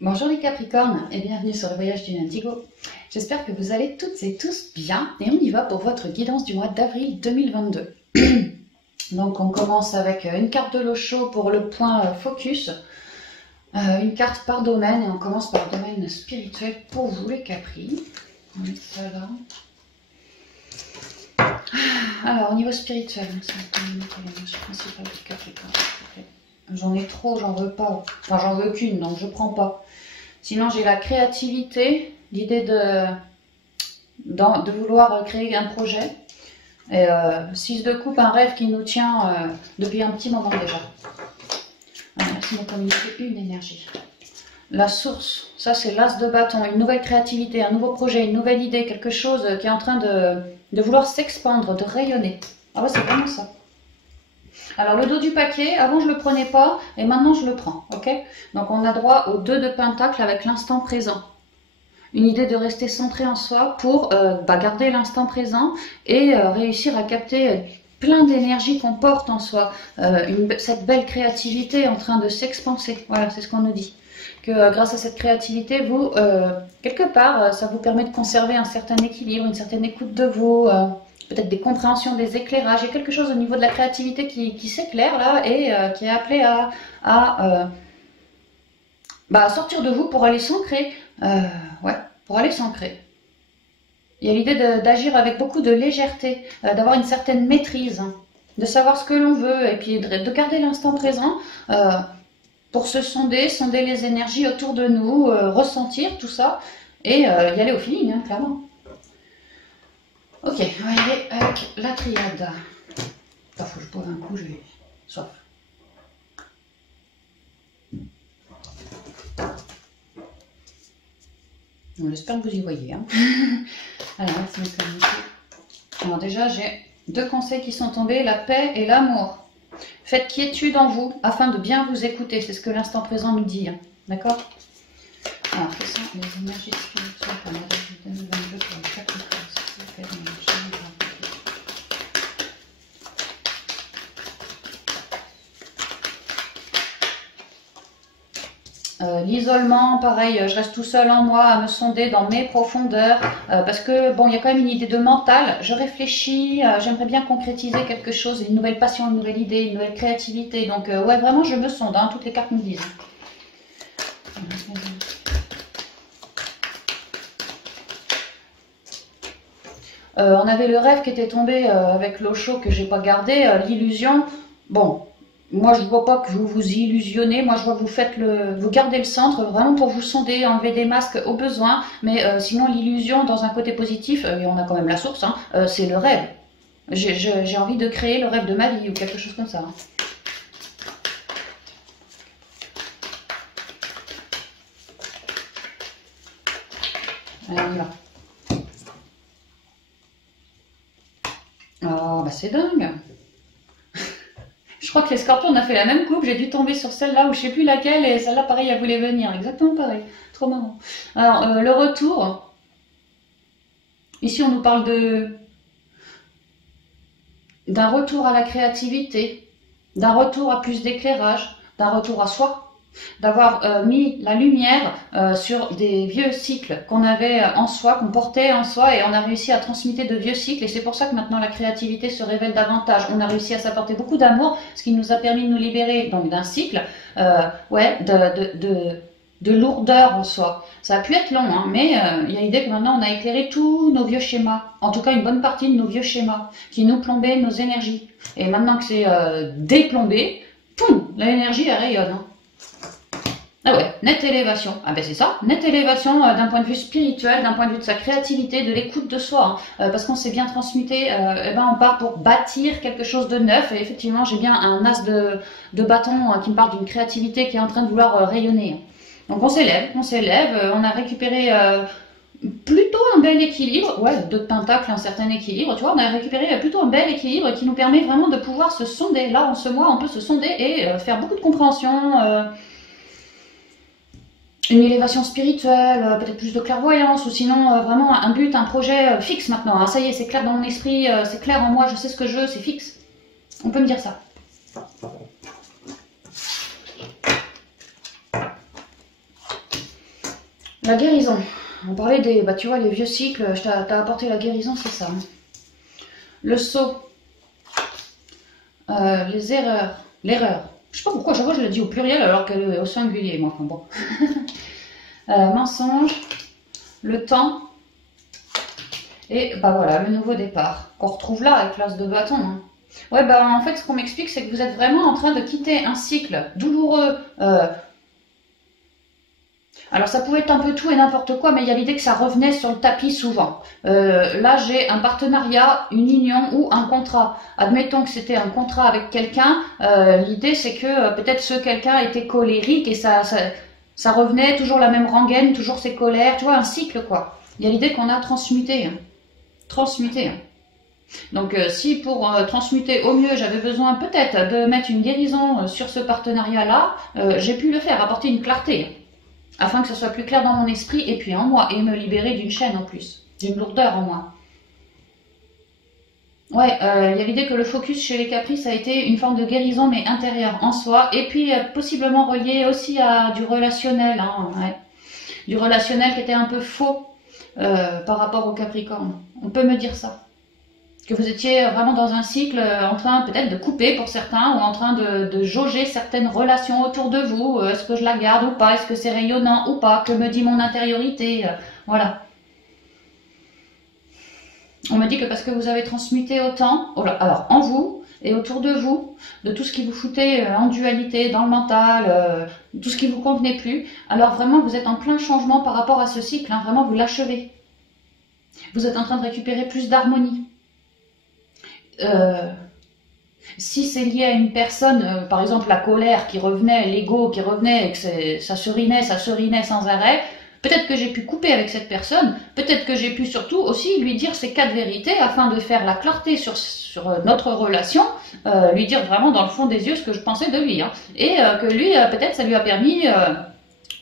Bonjour les Capricornes et bienvenue sur le voyage du Indigo. J'espère que vous allez toutes et tous bien et on y va pour votre guidance du mois d'avril 2022. Donc on commence avec une carte de l'Osho pour le point focus, une carte par domaine et on commence par le domaine spirituel pour vous les Capris. On met ça là. Alors au niveau spirituel, j'en ai trop, j'en veux pas, enfin j'en veux qu'une donc je prends pas. Sinon j'ai la créativité, l'idée de vouloir créer un projet. Et 6 de coupe, un rêve qui nous tient depuis un petit moment déjà. Voilà, merci de me communiquer une énergie. La source, ça c'est l'as de bâton, une nouvelle créativité, un nouveau projet, une nouvelle idée, quelque chose qui est en train de vouloir s'expandre, de rayonner. Ah ouais, c'est vraiment ça. Alors le dos du paquet, avant je le prenais pas et maintenant je le prends, ok? Donc on a droit au 2 de pentacle avec l'instant présent. Une idée de rester centré en soi pour garder l'instant présent et réussir à capter plein d'énergie qu'on porte en soi. Cette belle créativité en train de s'expanser, voilà, c'est ce qu'on nous dit. Que grâce à cette créativité, vous, quelque part, ça vous permet de conserver un certain équilibre, une certaine écoute de vous, peut-être des compréhensions, des éclairages. Il y a quelque chose au niveau de la créativité qui s'éclaire là et qui est appelé à sortir de vous pour aller s'ancrer. Ouais, pour aller s'ancrer. Il y a l'idée d'agir avec beaucoup de légèreté, d'avoir une certaine maîtrise, hein, de savoir ce que l'on veut et puis de garder l'instant présent pour se sonder les énergies autour de nous, ressentir tout ça et y aller au feeling, hein, clairement. Ok, on va y aller avec la triade. Il faut que je boive un coup, j'ai soif. J'espère que vous y voyez. Hein. Alors, alors déjà, j'ai 2 conseils qui sont tombés, la paix et l'amour. Faites quiétude en vous afin de bien vous écouter. C'est ce que l'instant présent nous dit. Hein. D'accord? Alors, quelles sont les énergies spirituelles pour l'année 2022 pour les Capricornes? L'isolement, pareil, je reste tout seul en moi à me sonder dans mes profondeurs parce que bon, il y a quand même une idée de mental. Je réfléchis, j'aimerais bien concrétiser quelque chose, une nouvelle passion, une nouvelle idée, une nouvelle créativité. Donc ouais, vraiment, je me sonde. Hein, toutes les cartes me disent. On avait le rêve qui était tombé avec l'Osho que j'ai pas gardé, l'illusion. Bon. Moi, je ne vois pas que vous vous illusionnez. Moi, je vois que vous gardez le centre vraiment pour vous sonder, enlever des masques au besoin. Mais sinon, l'illusion, dans un côté positif, et on a quand même la source, hein, c'est le rêve. J'ai envie de créer le rêve de ma vie ou quelque chose comme ça. Hein. Allez, on y va. Oh, bah c'est dingue. Je crois que les scorpions, on a fait la même coupe. J'ai dû tomber sur celle-là ou je sais plus laquelle. Et celle-là, pareil, elle voulait venir. Exactement pareil. Trop marrant. Alors, le retour. Ici, on nous parle d'un retour à la créativité, d'un retour à plus d'éclairage, d'un retour à soi. D'avoir mis la lumière sur des vieux cycles qu'on avait en soi, qu'on portait en soi et on a réussi à transmuter de vieux cycles et c'est pour ça que maintenant la créativité se révèle davantage. On a réussi à s'apporter beaucoup d'amour, ce qui nous a permis de nous libérer donc d'un cycle de lourdeur en soi. Ça a pu être long, hein, mais il y a l'idée que maintenant on a éclairé tous nos vieux schémas, en tout cas une bonne partie de nos vieux schémas qui nous plombaient nos énergies. Et maintenant que c'est déplombé, poum, l'énergie elle rayonne. Hein. Ah ouais, nette élévation. Ah ben c'est ça, nette élévation d'un point de vue spirituel, d'un point de vue de sa créativité, de l'écoute de soi. Hein. Parce qu'on s'est bien transmuté, on part pour bâtir quelque chose de neuf. Et effectivement, j'ai bien un as de bâton qui me parle d'une créativité qui est en train de vouloir rayonner. Donc on s'élève, on a récupéré plutôt un bel équilibre. Ouais, 2 de pentacle, un certain équilibre. Tu vois, on a récupéré plutôt un bel équilibre qui nous permet vraiment de pouvoir se sonder. Là, en ce mois, on peut se sonder et faire beaucoup de compréhension. Une élévation spirituelle, peut-être plus de clairvoyance, ou sinon vraiment un but, un projet fixe maintenant. Hein. Ça y est, c'est clair dans mon esprit, c'est clair en moi, je sais ce que je veux, c'est fixe. On peut me dire ça. La guérison. On parlait des, bah tu vois, les vieux cycles, t'as apporté la guérison, c'est ça. Hein. Le sceau. Les erreurs. L'erreur. Je sais pas pourquoi, je le dis au pluriel alors qu'elle est au singulier, moi. Enfin bon. Mensonge. Le temps. Et bah voilà, le nouveau départ. Qu'on retrouve là avec l'as de bâton. Hein. Ouais, bah en fait, ce qu'on m'explique, c'est que vous êtes vraiment en train de quitter un cycle douloureux. Alors ça pouvait être un peu tout et n'importe quoi, mais il y a l'idée que ça revenait sur le tapis souvent. Là, j'ai un partenariat, une union ou un contrat. Admettons que c'était un contrat avec quelqu'un. L'idée, c'est que peut-être ce quelqu'un était colérique et ça revenait, toujours la même rengaine, toujours ses colères. Tu vois, un cycle, quoi. Il y a l'idée qu'on a transmuté. Hein. Transmuté. Hein. Donc si pour transmuter au mieux j'avais besoin peut-être de mettre une guérison sur ce partenariat-là, j'ai pu le faire, apporter une clarté, afin que ce soit plus clair dans mon esprit et puis en moi, et me libérer d'une chaîne en plus, d'une lourdeur en moi. Ouais, il y a l'idée que le focus chez les caprices a été une forme de guérison mais intérieure en soi, et puis possiblement relié aussi à du relationnel, hein, ouais. Du relationnel qui était un peu faux par rapport au Capricorne. On peut me dire ça. Que vous étiez vraiment dans un cycle en train peut-être de couper pour certains ou en train de jauger certaines relations autour de vous. Est-ce que je la garde ou pas? Est-ce que c'est rayonnant ou pas? Que me dit mon intériorité? Voilà. On me dit que parce que vous avez transmuté autant, alors en vous et autour de vous, de tout ce qui vous foutait en dualité, dans le mental, tout ce qui vous convenait plus, alors vraiment vous êtes en plein changement par rapport à ce cycle, hein, vraiment vous l'achevez. Vous êtes en train de récupérer plus d'harmonie. Si c'est lié à une personne, par exemple la colère qui revenait, l'ego qui revenait et que ça serinait sans arrêt, peut-être que j'ai pu couper avec cette personne, peut-être que j'ai pu surtout aussi lui dire ces 4 vérités afin de faire la clarté sur notre relation, lui dire vraiment dans le fond des yeux ce que je pensais de lui. Hein, et que lui, peut-être ça lui a permis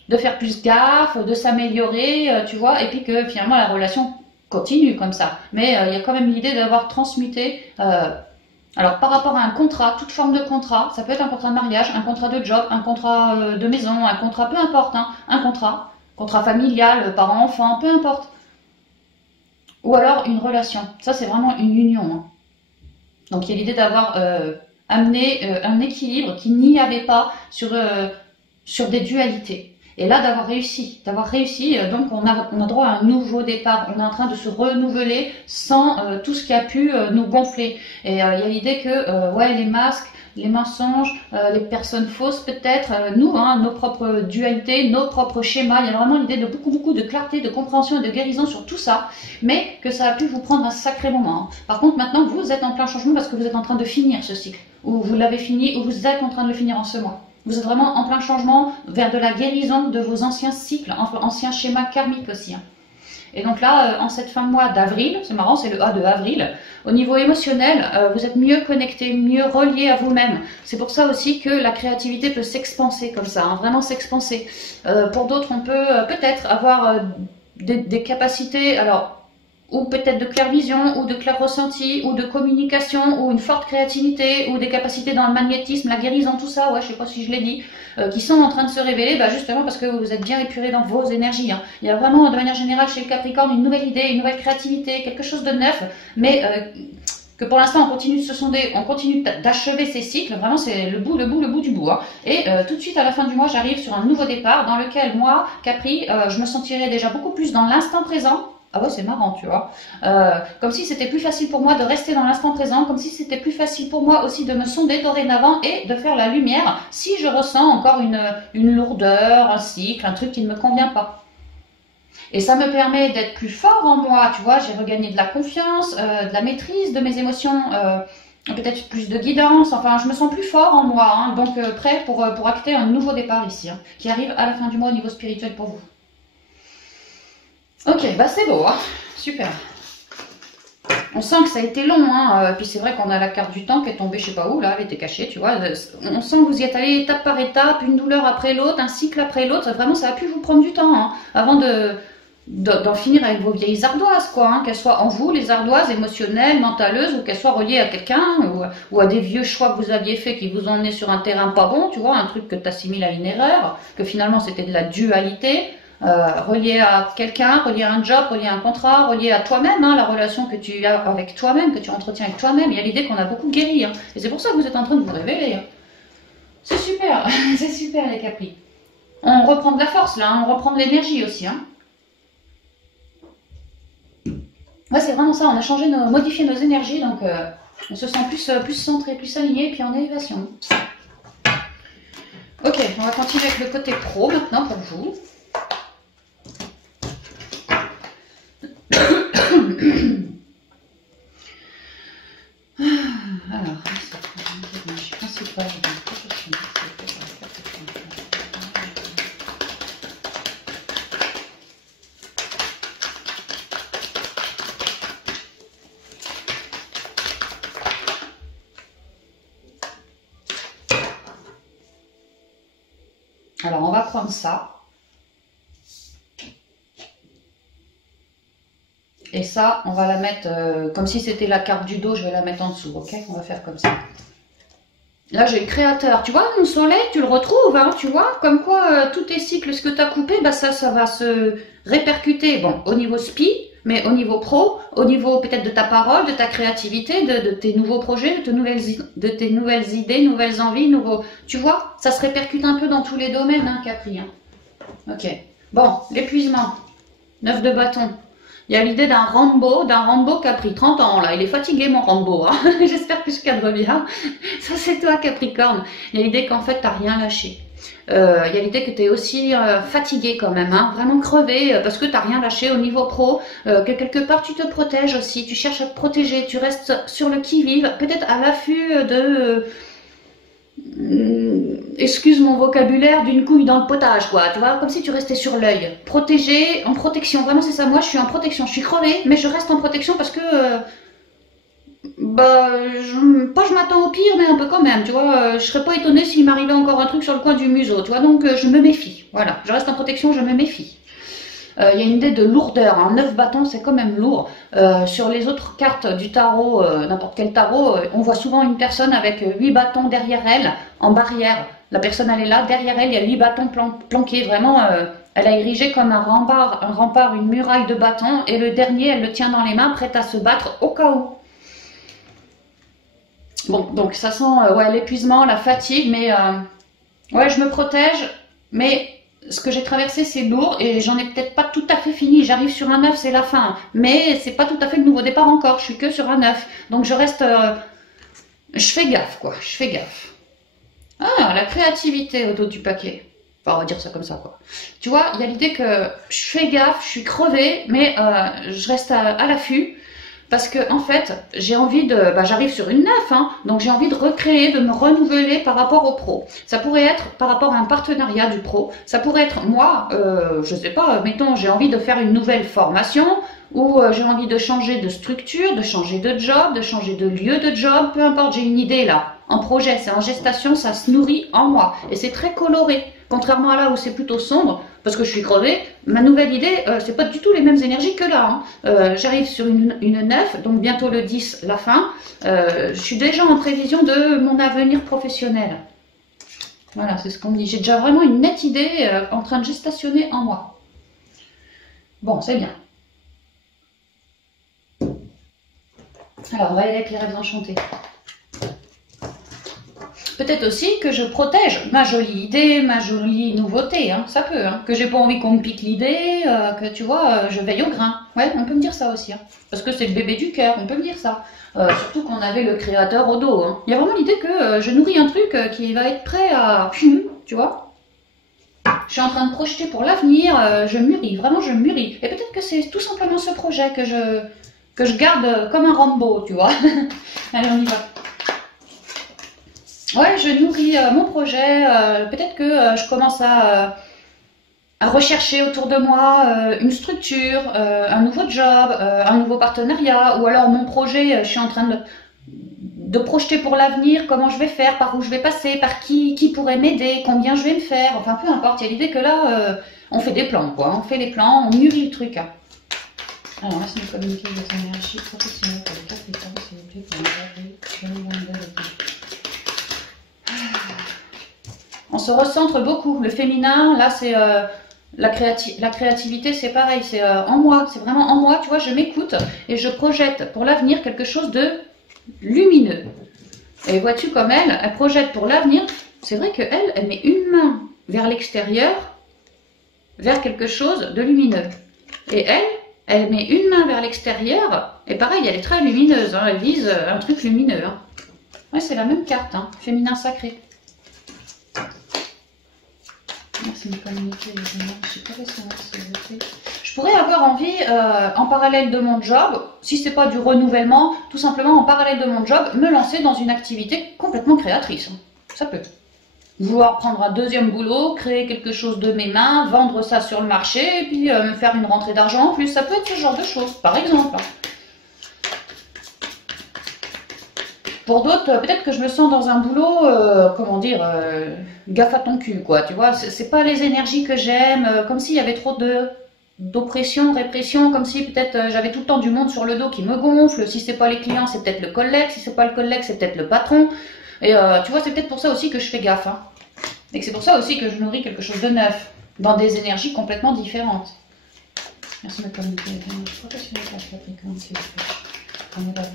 de faire plus gaffe, de s'améliorer, tu vois, et puis que finalement la relation continue comme ça. Mais il y a quand même l'idée d'avoir transmuté. Alors par rapport à un contrat, toute forme de contrat, ça peut être un contrat de mariage, un contrat de job, un contrat de maison, un contrat, peu importe, hein, un contrat familial, parent-enfant, peu importe. Ou alors une relation. Ça c'est vraiment une union. Hein. Donc il y a l'idée d'avoir amené un équilibre qu'il n'y avait pas sur des dualités. Et là, d'avoir réussi, donc on a droit à un nouveau départ. On est en train de se renouveler sans tout ce qui a pu nous gonfler. Et il y a l'idée que, ouais, les masques, les mensonges, les personnes fausses peut-être, nous, hein, nos propres dualités, nos propres schémas, il y a vraiment l'idée de beaucoup de clarté, de compréhension et de guérison sur tout ça, mais que ça a pu vous prendre un sacré moment. Hein. Par contre, maintenant, vous êtes en plein changement parce que vous êtes en train de finir ce cycle, ou vous l'avez fini, ou vous êtes en train de le finir en ce mois. Vous êtes vraiment en plein changement vers de la guérison de vos anciens cycles, anciens schémas karmiques aussi. Hein. Et donc là, en cette fin de mois d'avril, c'est marrant, c'est le A de avril, au niveau émotionnel, vous êtes mieux connecté, mieux relié à vous-même. C'est pour ça aussi que la créativité peut s'expanser comme ça, hein, vraiment s'expanser. Pour d'autres, on peut peut-être avoir des capacités, alors ou peut-être de clairvision, ou de clair ressenti, ou de communication, ou une forte créativité, ou des capacités dans le magnétisme, la guérison, tout ça, ouais, je sais pas si je l'ai dit, qui sont en train de se révéler, bah justement parce que vous êtes bien épuré dans vos énergies. Hein. Il y a vraiment, de manière générale, chez le Capricorne, une nouvelle idée, une nouvelle créativité, quelque chose de neuf, mais que pour l'instant on continue de se sonder, on continue d'achever ces cycles, vraiment c'est le bout du bout. Hein. Et tout de suite à la fin du mois, j'arrive sur un nouveau départ dans lequel moi, Capri, je me sentirai déjà beaucoup plus dans l'instant présent. Ah ouais, c'est marrant, tu vois. Comme si c'était plus facile pour moi de rester dans l'instant présent, comme si c'était plus facile pour moi aussi de me sonder dorénavant et de faire la lumière si je ressens encore une lourdeur, un cycle, un truc qui ne me convient pas. Et ça me permet d'être plus fort en moi, tu vois, j'ai regagné de la confiance, de la maîtrise de mes émotions, peut-être plus de guidance, enfin je me sens plus fort en moi, hein, donc prêt pour acter un nouveau départ ici, hein, qui arrive à la fin du mois au niveau spirituel pour vous. Ok, bah c'est beau, hein. Super. On sent que ça a été long, hein. Puis c'est vrai qu'on a la carte du temps qui est tombée je sais pas où, là, elle était cachée, tu vois. On sent que vous y êtes allé étape par étape, une douleur après l'autre, un cycle après l'autre. Vraiment, ça a pu vous prendre du temps, hein, avant d'en finir avec vos vieilles ardoises, quoi, hein, qu'elles soient en vous, les ardoises émotionnelles, mentaleuses, ou qu'elles soient reliées à quelqu'un, ou à des vieux choix que vous aviez faits qui vous emmenaient sur un terrain pas bon, tu vois, un truc que tu assimiles à une erreur, que finalement c'était de la dualité. relié à quelqu'un, relié à un job, relié à un contrat, relié à toi-même, hein, la relation que tu as avec toi-même, que tu entretiens avec toi-même. Il y a l'idée qu'on a beaucoup guéri, hein, et c'est pour ça que vous êtes en train de vous révéler. Hein. C'est super, c'est super les Capri. On reprend de la force là, hein, on reprend de l'énergie aussi. Hein. Ouais, c'est vraiment ça, on a changé, modifié nos énergies, donc on se sent plus centré, plus aligné, puis en élévation. Ok, on va continuer avec le côté pro maintenant pour vous. Alors, l'énergie principale. Alors, on va prendre ça. Et ça, on va la mettre comme si c'était la carte du dos, je vais la mettre en dessous, ok? On va faire comme ça. Là, j'ai le créateur. Tu vois, mon soleil, tu le retrouves, hein, tu vois? Comme quoi, tous tes cycles, ce que tu as coupé, bah ça va se répercuter, bon, au niveau SPI, mais au niveau pro, au niveau peut-être de ta parole, de ta créativité, de tes nouveaux projets, de tes nouvelles idées, nouvelles envies, nouveaux... Tu vois, ça se répercute un peu dans tous les domaines, hein, Capri. Hein. Ok. Bon, l'épuisement. 9 de bâton. Il y a l'idée d'un Rambo qui a pris 30 ans, là. Il est fatigué, mon Rambo. Hein. J'espère que je cadre bien. Ça, c'est toi, Capricorne. Il y a l'idée qu'en fait, tu n'as rien lâché. Il y a l'idée que tu es aussi fatigué quand même, hein, vraiment crevé, parce que tu n'as rien lâché au niveau pro, que quelque part tu te protèges aussi, tu cherches à te protéger, tu restes sur le qui-vive, peut-être à l'affût de... excuse mon vocabulaire, d'une couille dans le potage, quoi, tu vois, comme si tu restais sur l'œil, protégé, en protection, vraiment c'est ça, moi je suis en protection, je suis crevée, mais je reste en protection parce que... pas je m'attends au pire, mais un peu quand même, tu vois, je serais pas étonnée s'il m'arrivait encore un truc sur le coin du museau, tu vois, donc je me méfie, voilà, je reste en protection, je me méfie. Il y a une idée de lourdeur, hein. 9 bâtons c'est quand même lourd. Sur les autres cartes du tarot, n'importe quel tarot, on voit souvent une personne avec 8 bâtons derrière elle, en barrière. La personne elle est là, derrière elle il y a 8 bâtons planqués, vraiment, elle a érigé comme un rempart, une muraille de bâtons, et le dernier elle le tient dans les mains, prête à se battre au cas où. Bon, donc ça sent ouais, l'épuisement, la fatigue, mais ouais, je me protège, mais ce que j'ai traversé c'est lourd et j'en ai peut-être pas tout à fait fini. J'arrive sur un 9, c'est la fin, mais c'est pas tout à fait le nouveau départ encore, je suis que sur un 9. Donc je reste, je fais gaffe quoi, je fais gaffe. Ah, la créativité au dos du paquet. Enfin, on va dire ça comme ça quoi. Tu vois, il y a l'idée que je fais gaffe, je suis crevée, mais je reste à l'affût. Parce que en fait, j'ai envie de, j'arrive sur une 9, hein, donc j'ai envie de recréer, de me renouveler par rapport au pro. Ça pourrait être par rapport à un partenariat du pro. Ça pourrait être moi, je sais pas, mettons, j'ai envie de faire une nouvelle formation ou j'ai envie de changer de structure, de changer de job, de changer de lieu de job, peu importe, j'ai une idée là. En projet, c'est en gestation, ça se nourrit en moi et c'est très coloré. Contrairement à là où c'est plutôt sombre, parce que je suis crevée, ma nouvelle idée, c'est pas du tout les mêmes énergies que là. Hein. J'arrive sur une 9, donc bientôt le 10, la fin. Je suis déjà en prévision de mon avenir professionnel. Voilà, c'est ce qu'on me dit. J'ai déjà vraiment une nette idée en train de gestationner en moi. Bon, c'est bien. Alors, on va y aller avec les rêves enchantés. Peut-être aussi que je protège ma jolie idée, ma jolie nouveauté, hein, ça peut, hein, que j'ai pas envie qu'on me pique l'idée, que tu vois, je veille au grain. Ouais, on peut me dire ça aussi, hein, parce que c'est le bébé du cœur, on peut me dire ça. Surtout qu'on avait le créateur au dos. Hein. Il y a vraiment l'idée que je nourris un truc qui va être prêt à... Tu vois, je suis en train de projeter pour l'avenir, je mûris, vraiment je mûris. Et peut-être que c'est tout simplement ce projet que je garde comme un Rambo, tu vois. Allez, on y va. Ouais, je nourris mon projet, peut-être que je commence à rechercher autour de moi une structure, un nouveau job, un nouveau partenariat, ou alors mon projet, je suis en train de projeter pour l'avenir, comment je vais faire, par où je vais passer, par qui pourrait m'aider, combien je vais me faire, enfin peu importe, il y a l'idée que là, on fait des plans, quoi, on fait les plans, on mûrit le truc. Hein. Alors, merci de communiquer vos énergies professionnelles pour les Capricornes, s'il vous plaît, pour les avril 2022. On se recentre beaucoup. Le féminin, là, c'est La créativité, c'est pareil, c'est en moi, c'est vraiment en moi, tu vois, je m'écoute et je projette pour l'avenir quelque chose de lumineux. Et vois-tu comme elle projette pour l'avenir, c'est vrai qu'elle, elle met une main vers l'extérieur, vers quelque chose de lumineux. Et elle met une main vers l'extérieur, et pareil, elle est très lumineuse, hein, elle vise un truc lumineux. Hein. Ouais, c'est la même carte, hein, féminin sacré. Merci de me communiquer les éléments. Je sais pas je pourrais avoir envie, en parallèle de mon job, si c'est pas du renouvellement, tout simplement en parallèle de mon job, me lancer dans une activité complètement créatrice. Ça peut. Vouloir prendre un deuxième boulot, créer quelque chose de mes mains, vendre ça sur le marché, et puis me faire une rentrée d'argent en plus. Ça peut être ce genre de choses, par exemple. Pour d'autres, peut-être que je me sens dans un boulot, comment dire, gaffe à ton cul, quoi, tu vois. C'est pas les énergies que j'aime, comme s'il y avait trop d'oppression, répression, comme si peut-être j'avais tout le temps du monde sur le dos qui me gonfle. Si c'est pas les clients, c'est peut-être le collègue. Si c'est pas le collègue, c'est peut-être le patron. Et tu vois, c'est peut-être pour ça aussi que je fais gaffe. Hein. Et que c'est pour ça aussi que je nourris quelque chose de neuf, dans des énergies complètement différentes. Merci de me communiquer. Professionnel la Capricorne, s'il vous plaît. On est lavé.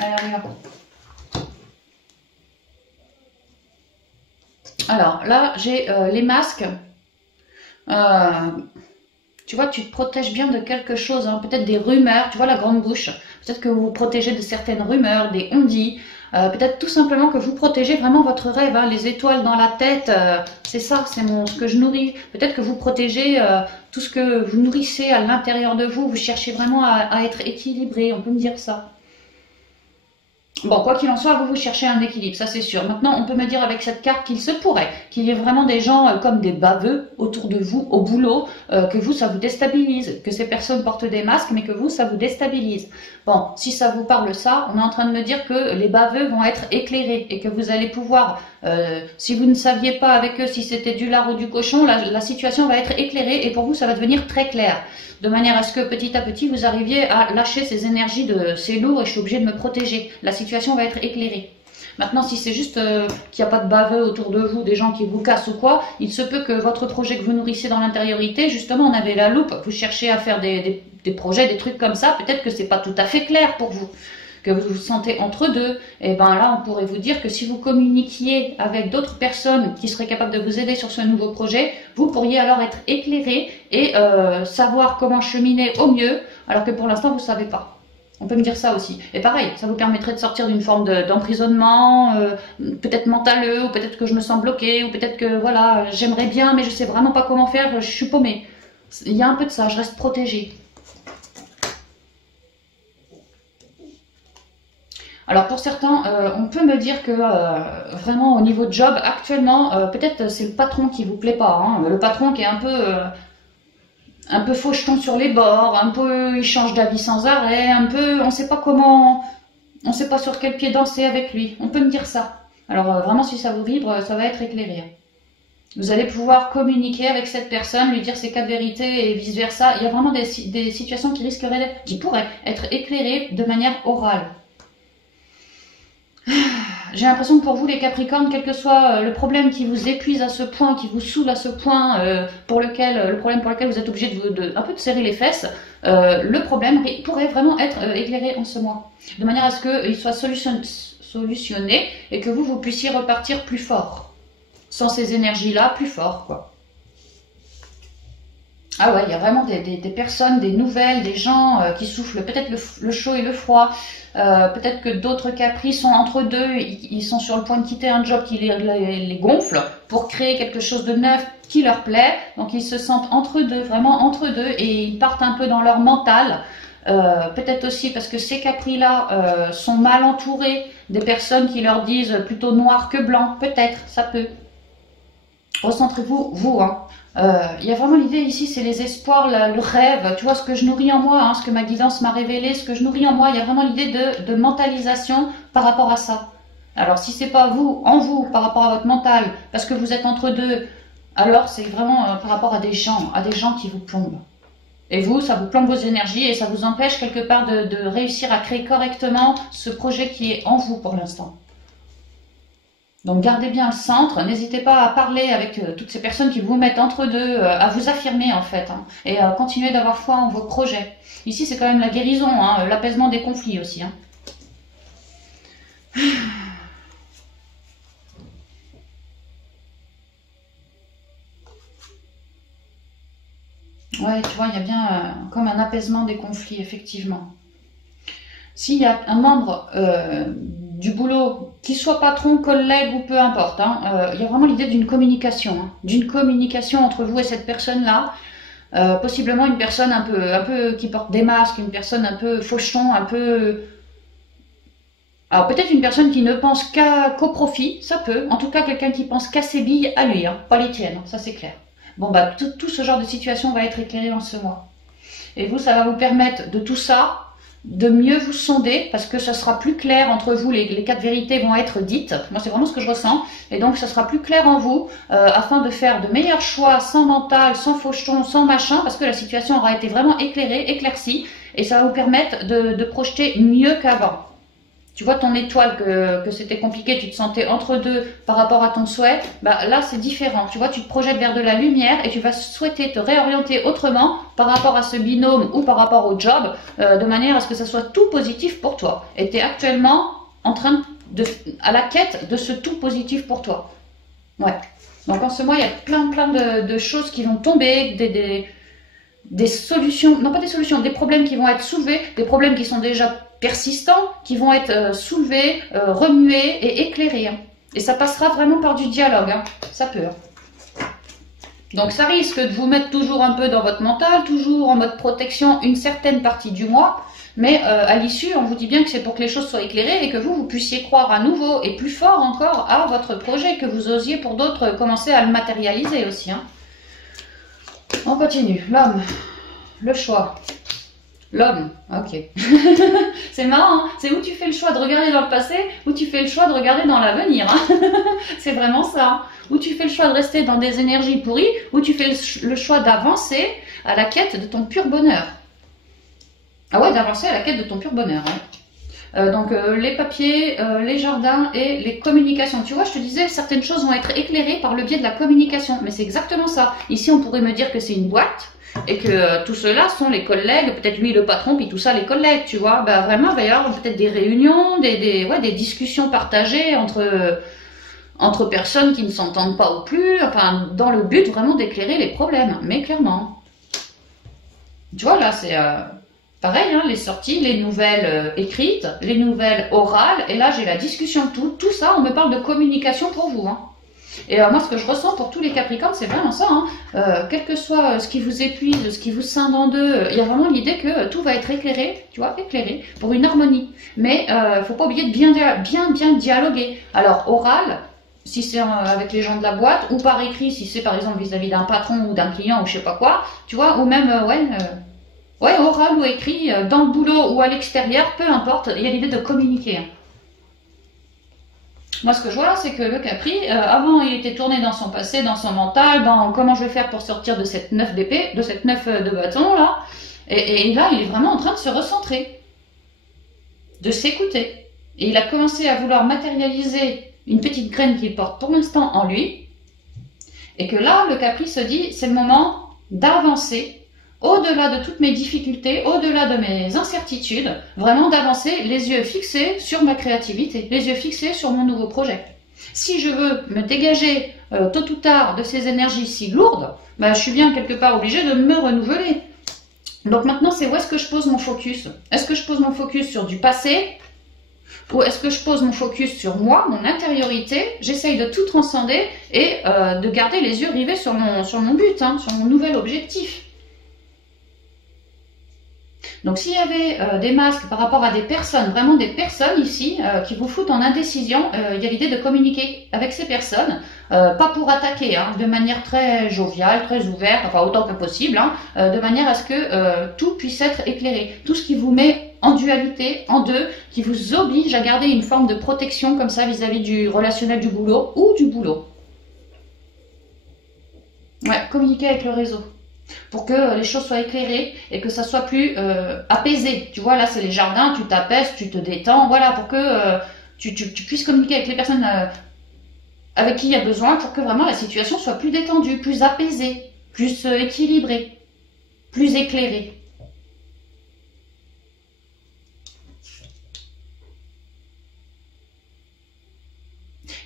Allez, on y va. Alors là, j'ai les masques. Tu vois, tu te protèges bien de quelque chose, hein, peut-être des rumeurs, tu vois la grande bouche. Peut-être que vous vous protégez de certaines rumeurs, des on-dit. Peut-être tout simplement que vous protégez vraiment votre rêve, hein, les étoiles dans la tête, c'est ça, c'est ce que je nourris. Peut-être que vous protégez tout ce que vous nourrissez à l'intérieur de vous, vous cherchez vraiment à être équilibré, on peut me dire ça. Bon, quoi qu'il en soit, vous cherchez un équilibre, ça c'est sûr. Maintenant, on peut me dire avec cette carte qu'il se pourrait qu'il y ait vraiment des gens comme des baveux autour de vous, au boulot, que vous, ça vous déstabilise, que ces personnes portent des masques, mais que vous, ça vous déstabilise. Bon, si ça vous parle ça, on est en train de me dire que les baveux vont être éclairés et que vous allez pouvoir, si vous ne saviez pas avec eux si c'était du lard ou du cochon, la situation va être éclairée et pour vous, ça va devenir très clair. De manière à ce que petit à petit, vous arriviez à lâcher ces énergies de c'est lourd et je suis obligé de me protéger. La situation va être éclairée. Maintenant, si c'est juste qu'il n'y a pas de baveux autour de vous, des gens qui vous cassent ou quoi, il se peut que votre projet que vous nourrissez dans l'intériorité, justement, on avait la loupe, vous cherchez à faire des projets, des trucs comme ça, peut-être que c'est pas tout à fait clair pour vous, que vous vous sentez entre deux, et ben là, on pourrait vous dire que si vous communiquiez avec d'autres personnes qui seraient capables de vous aider sur ce nouveau projet, vous pourriez alors être éclairé et savoir comment cheminer au mieux, alors que pour l'instant, vous ne savez pas. On peut me dire ça aussi. Et pareil, ça vous permettrait de sortir d'une forme d'emprisonnement, peut-être mentaleux, ou peut-être que je me sens bloquée, ou peut-être que voilà, j'aimerais bien, mais je sais vraiment pas comment faire, je suis paumée. Il y a un peu de ça, je reste protégée. Alors pour certains, on peut me dire que vraiment au niveau de job, actuellement, peut-être c'est le patron qui vous plaît pas. Hein, le patron qui est un peu faucheton sur les bords, un peu il change d'avis sans arrêt, un peu on sait pas comment, on sait pas sur quel pied danser avec lui. On peut me dire ça. Alors vraiment si ça vous vibre, ça va être éclairé. Vous allez pouvoir communiquer avec cette personne, lui dire ses quatre vérités et vice versa. Il y a vraiment des situations qui pourraient être éclairées de manière orale. J'ai l'impression que pour vous les Capricornes, quel que soit le problème qui vous épuise à ce point, qui vous saoule à ce point, le problème pour lequel vous êtes obligé un peu de serrer les fesses, le problème pourrait vraiment être éclairé en ce mois. De manière à ce qu'il soit solutionné et que vous puissiez repartir plus fort. Sans ces énergies-là, plus fort, quoi. Ah ouais, il y a vraiment des personnes, des nouvelles, des gens qui soufflent peut-être le chaud et le froid. Peut-être que d'autres capris sont entre deux, ils sont sur le point de quitter un job qui les gonfle pour créer quelque chose de neuf qui leur plaît. Donc ils se sentent entre deux, vraiment entre deux, et ils partent un peu dans leur mental. Peut-être aussi parce que ces capris-là sont mal entourés des personnes qui leur disent plutôt noir que blanc. Peut-être, ça peut. Recentrez-vous, vous, hein. Il y a vraiment l'idée ici, c'est les espoirs, le rêve, tu vois, ce que je nourris en moi, hein, ce que ma guidance m'a révélé, ce que je nourris en moi, il y a vraiment l'idée de mentalisation par rapport à ça. Alors si c'est pas vous, en vous, par rapport à votre mental, parce que vous êtes entre deux, alors c'est vraiment par rapport à des gens qui vous plombent. Et vous, ça vous plombe vos énergies et ça vous empêche quelque part de réussir à créer correctement ce projet qui est en vous pour l'instant. Donc gardez bien le centre, n'hésitez pas à parler avec toutes ces personnes qui vous mettent entre deux, à vous affirmer en fait, hein, et à continuer d'avoir foi en vos projets. Ici c'est quand même la guérison, hein, l'apaisement des conflits aussi. Hein. Ouais, tu vois, il y a bien comme un apaisement des conflits, effectivement. S'il y a un membre du boulot, qu'il soit patron, collègue ou peu importe, hein, il y a vraiment l'idée d'une communication, hein, d'une communication entre vous et cette personne-là. Possiblement une personne un peu qui porte des masques, une personne un peu faucheton, un peu... Alors peut-être une personne qui ne pense qu'au profit, ça peut. En tout cas, quelqu'un qui pense qu'à ses billes à lui, hein, pas les tiennes, ça c'est clair. Bon, bah tout ce genre de situation va être éclairé dans ce mois. Et vous, ça va vous permettre de tout ça, de mieux vous sonder, parce que ça sera plus clair entre vous, les quatre vérités vont être dites. Moi, c'est vraiment ce que je ressens. Et donc, ça sera plus clair en vous, afin de faire de meilleurs choix, sans mental, sans faucheton, sans machin, parce que la situation aura été vraiment éclairée, éclaircie, et ça va vous permettre de projeter mieux qu'avant. Tu vois ton étoile que c'était compliqué, tu te sentais entre deux par rapport à ton souhait, bah là c'est différent. Tu vois, tu te projettes vers de la lumière et tu vas souhaiter te réorienter autrement par rapport à ce binôme ou par rapport au job, de manière à ce que ça soit tout positif pour toi. Et tu es actuellement à la quête de ce tout positif pour toi. Ouais. Donc en ce mois, il y a plein de choses qui vont tomber, des solutions, non pas des solutions, des problèmes qui vont être soulevés, des problèmes qui sont déjà persistants, qui vont être soulevés, remués et éclairés. Hein. Et ça passera vraiment par du dialogue, hein. Ça peut. Hein. Donc ça risque de vous mettre toujours un peu dans votre mental, toujours en mode protection une certaine partie du mois, mais à l'issue, on vous dit bien que c'est pour que les choses soient éclairées et que vous puissiez croire à nouveau et plus fort encore à votre projet, que vous osiez pour d'autres commencer à le matérialiser aussi. Hein. On continue. L'homme, le choix. L'homme, ok. C'est marrant, hein, c'est où tu fais le choix de regarder dans le passé, ou tu fais le choix de regarder dans l'avenir. Hein. C'est vraiment ça. Hein. Où tu fais le choix de rester dans des énergies pourries, ou tu fais le choix d'avancer à la quête de ton pur bonheur. Ah ouais, d'avancer à la quête de ton pur bonheur. Hein. Donc les papiers, les jardins et les communications. Tu vois, je te disais, certaines choses vont être éclairées par le biais de la communication. Mais c'est exactement ça. Ici, on pourrait me dire que c'est une boîte. Et que tout cela sont les collègues, peut-être lui le patron, puis tout ça les collègues, tu vois. Bah, vraiment, il va y avoir peut-être des réunions, des discussions partagées entre personnes qui ne s'entendent pas ou plus, enfin, dans le but vraiment d'éclairer les problèmes, mais clairement. Tu vois, là, c'est pareil, hein, les sorties, les nouvelles écrites, les nouvelles orales, et là, j'ai la discussion, tout ça, on me parle de communication pour vous, hein. Et moi, ce que je ressens pour tous les Capricornes, c'est vraiment ça. Hein. Quel que soit ce qui vous épuise, ce qui vous scinde en deux, il y a vraiment l'idée que tout va être éclairé, tu vois, éclairé, pour une harmonie. Mais faut pas oublier de bien dialoguer. Alors, oral, si c'est avec les gens de la boîte, ou par écrit, si c'est par exemple vis-à-vis d'un patron ou d'un client ou je sais pas quoi, tu vois, ou même, ouais, oral ou écrit, dans le boulot ou à l'extérieur, peu importe, il y a l'idée de communiquer. Hein. Moi, ce que je vois là, c'est que le Capri, avant, il était tourné dans son passé, dans son mental, dans comment je vais faire pour sortir de cette 9 d'épée, de cette 9 de bâton, là. Et là, il est vraiment en train de se recentrer, de s'écouter. Et il a commencé à vouloir matérialiser une petite graine qu'il porte pour l'instant en lui. Et que là, le Capri se dit, c'est le moment d'avancer au-delà de toutes mes difficultés, au-delà de mes incertitudes, vraiment d'avancer les yeux fixés sur ma créativité, les yeux fixés sur mon nouveau projet. Si je veux me dégager tôt ou tard de ces énergies si lourdes, bah, je suis bien quelque part obligée de me renouveler. Donc maintenant, c'est où est-ce que je pose mon focus? Est-ce que je pose mon focus sur du passé? Ou est-ce que je pose mon focus sur moi, mon intériorité? J'essaye de tout transcender et de garder les yeux rivés sur mon but, hein, sur mon nouvel objectif. Donc s'il y avait des masques par rapport à des personnes, vraiment des personnes ici, qui vous foutent en indécision, il y a l'idée de communiquer avec ces personnes, pas pour attaquer, hein, de manière très joviale, très ouverte, enfin autant que possible, hein, de manière à ce que tout puisse être éclairé. Tout ce qui vous met en dualité, en deux, qui vous oblige à garder une forme de protection comme ça vis-à-vis du relationnel du boulot ou du boulot. Ouais, communiquer avec le réseau. Pour que les choses soient éclairées et que ça soit plus apaisé. Tu vois, là, c'est les jardins, tu t'apaises, tu te détends, voilà, pour que tu puisses communiquer avec les personnes avec qui il y a besoin pour que vraiment la situation soit plus détendue, plus apaisée, plus équilibrée, plus éclairée.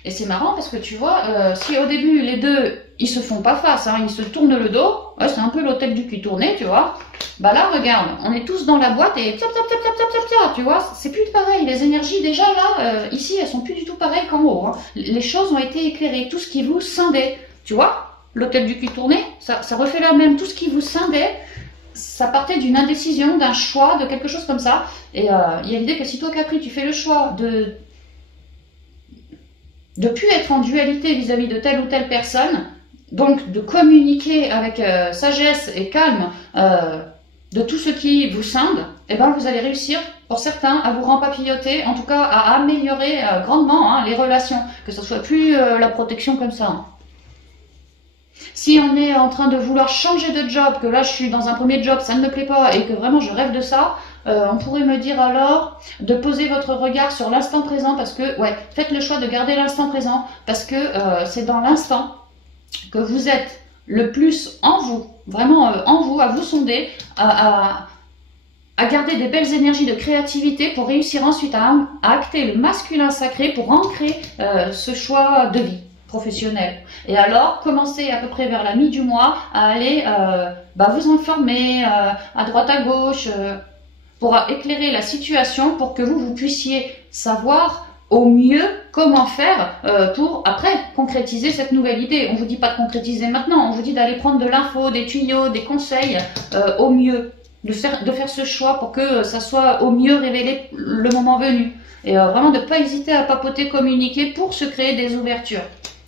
Et c'est marrant parce que tu vois, si au début les deux ils se font pas face, hein, ils se tournent le dos, ouais, c'est un peu l'hôtel du cul tourné, tu vois. Bah là, regarde, on est tous dans la boîte et tap tap tap tap tap tap tap, tu vois, c'est plus pareil. Les énergies déjà là, ici, elles sont plus du tout pareilles qu'en haut. Hein. Les choses ont été éclairées, tout ce qui vous scindait, tu vois. L'hôtel du cul tourné, ça refait la même, tout ce qui vous scindait, ça partait d'une indécision, d'un choix, de quelque chose comme ça. Et il y a l'idée que si toi Capri, tu fais le choix de plus être en dualité vis-à-vis de telle ou telle personne, donc de communiquer avec sagesse et calme de tout ce qui vous scinde, et ben vous allez réussir, pour certains, à vous rempapilloter, en tout cas à améliorer grandement hein, les relations, que ce soit plus la protection comme ça. Hein. Si on est en train de vouloir changer de job, que là je suis dans un premier job, ça ne me plaît pas et que vraiment je rêve de ça, on pourrait me dire alors de poser votre regard sur l'instant présent parce que, ouais, faites le choix de garder l'instant présent parce que c'est dans l'instant que vous êtes le plus en vous, vraiment en vous, à vous sonder, à garder des belles énergies de créativité pour réussir ensuite à acter le masculin sacré pour ancrer ce choix de vie professionnel. Et alors, commencez à peu près vers la mi du mois à aller vous informer à droite à gauche pour éclairer la situation pour que vous puissiez savoir au mieux comment faire pour après concrétiser cette nouvelle idée. On vous dit pas de concrétiser maintenant, on vous dit d'aller prendre de l'info, des tuyaux, des conseils au mieux, de faire ce choix pour que ça soit au mieux révélé le moment venu. Et vraiment de ne pas hésiter à papoter, communiquer pour se créer des ouvertures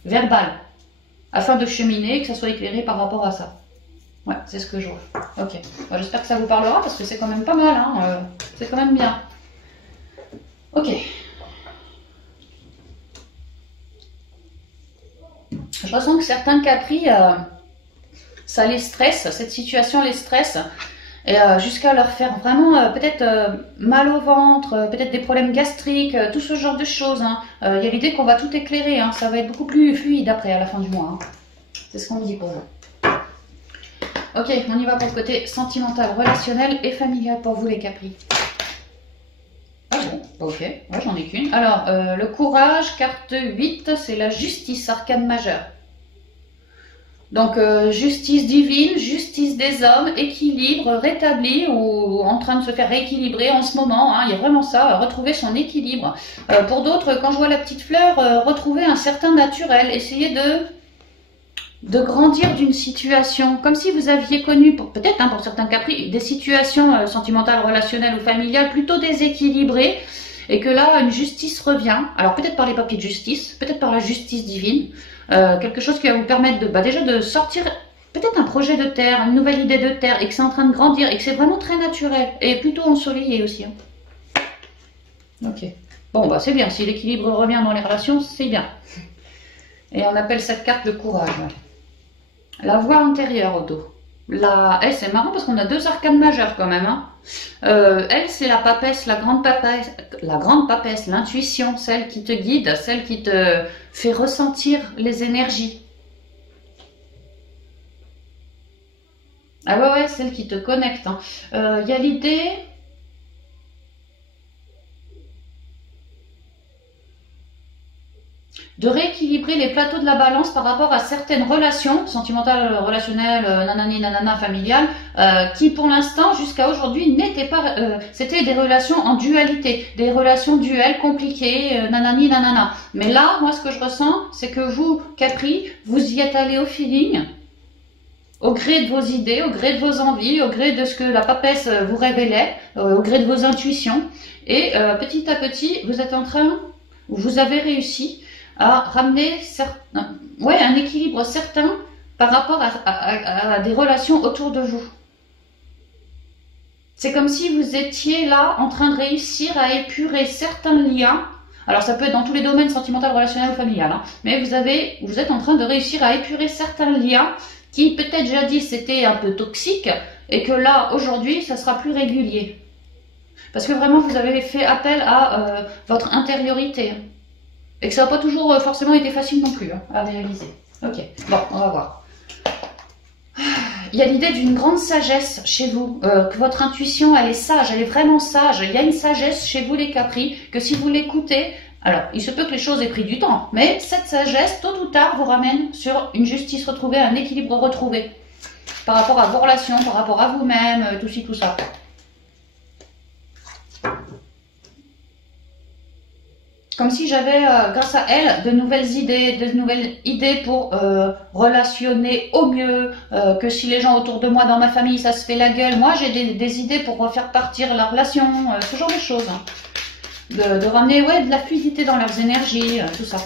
verbales afin de cheminer et que ça soit éclairé par rapport à ça. Ouais, c'est ce que je vois. Ok, bon, j'espère que ça vous parlera parce que c'est quand même pas mal, hein, c'est quand même bien. Ok. Je ressens que certains Capri, ça les stresse, cette situation les stresse, et jusqu'à leur faire vraiment peut-être mal au ventre, peut-être des problèmes gastriques, tout ce genre de choses. Hein. Y a l'idée qu'on va tout éclairer, hein, ça va être beaucoup plus fluide après, à la fin du mois. Hein. C'est ce qu'on me dit pour vous. Ok, on y va pour le côté sentimental, relationnel et familial pour vous les Capri. Ah bon, ok, ouais, j'en ai qu'une. Alors, le courage, carte 8, c'est la justice, arcane majeure. Donc, justice divine, justice des hommes, équilibre, rétabli ou en train de se faire rééquilibrer en ce moment. Hein, il y a vraiment ça, retrouver son équilibre. Pour d'autres, quand je vois la petite fleur, retrouver un certain naturel, essayer de grandir d'une situation, comme si vous aviez connu, peut-être hein, pour certains Capri, des situations sentimentales, relationnelles ou familiales plutôt déséquilibrées, et que là, une justice revient, alors peut-être par les papiers de justice, peut-être par la justice divine, quelque chose qui va vous permettre de, déjà de sortir peut-être un projet de terre, une nouvelle idée de terre, et que c'est en train de grandir, et que c'est vraiment très naturel, et plutôt ensoleillé aussi. Hein. Ok. Bon, bah c'est bien, si l'équilibre revient dans les relations, c'est bien. Et on appelle cette carte le courage. Ouais. La voix intérieure au dos. Elle, c'est marrant parce qu'on a deux arcanes majeures quand même. Hein. Elle, c'est la papesse, la grande papesse, l'intuition, celle qui te guide, celle qui te fait ressentir les énergies. Ah ouais, celle qui te connecte. Hein. Y a l'idée... de rééquilibrer les plateaux de la balance par rapport à certaines relations sentimentales, relationnelles, nanani, nanana, familiales, qui pour l'instant, jusqu'à aujourd'hui, n'étaient pas... c'était des relations en dualité, des relations duelles, compliquées, nanani, nanana. Mais là, moi, ce que je ressens, c'est que vous, Capri, vous y êtes allé au feeling, au gré de vos idées, au gré de vos envies, au gré de ce que la papesse vous révélait, au gré de vos intuitions. Et petit à petit, vous êtes en train, vous avez réussi à ramener un équilibre certain par rapport à des relations autour de vous. C'est comme si vous étiez là en train de réussir à épurer certains liens. Alors ça peut être dans tous les domaines sentimental, relationnel ou familial, hein, mais vous êtes en train de réussir à épurer certains liens qui peut-être jadis c'était un peu toxique et que là aujourd'hui ça sera plus régulier. Parce que vraiment vous avez fait appel à votre intériorité. Et que ça n'a pas toujours forcément été facile non plus hein, à réaliser. Ok, bon, on va voir. Il y a l'idée d'une grande sagesse chez vous, que votre intuition, elle est sage, elle est vraiment sage. Il y a une sagesse chez vous les Capri, que si vous l'écoutez, alors il se peut que les choses aient pris du temps, mais cette sagesse, tôt ou tard, vous ramène sur une justice retrouvée, un équilibre retrouvé, par rapport à vos relations, par rapport à vous-même, tout ci, tout ça. Comme si j'avais, grâce à elle, de nouvelles idées pour relationner au mieux, que si les gens autour de moi, dans ma famille, ça se fait la gueule, moi j'ai des idées pour faire partir la relation, ce genre de choses. Hein. De ramener de la fluidité dans leurs énergies, tout ça.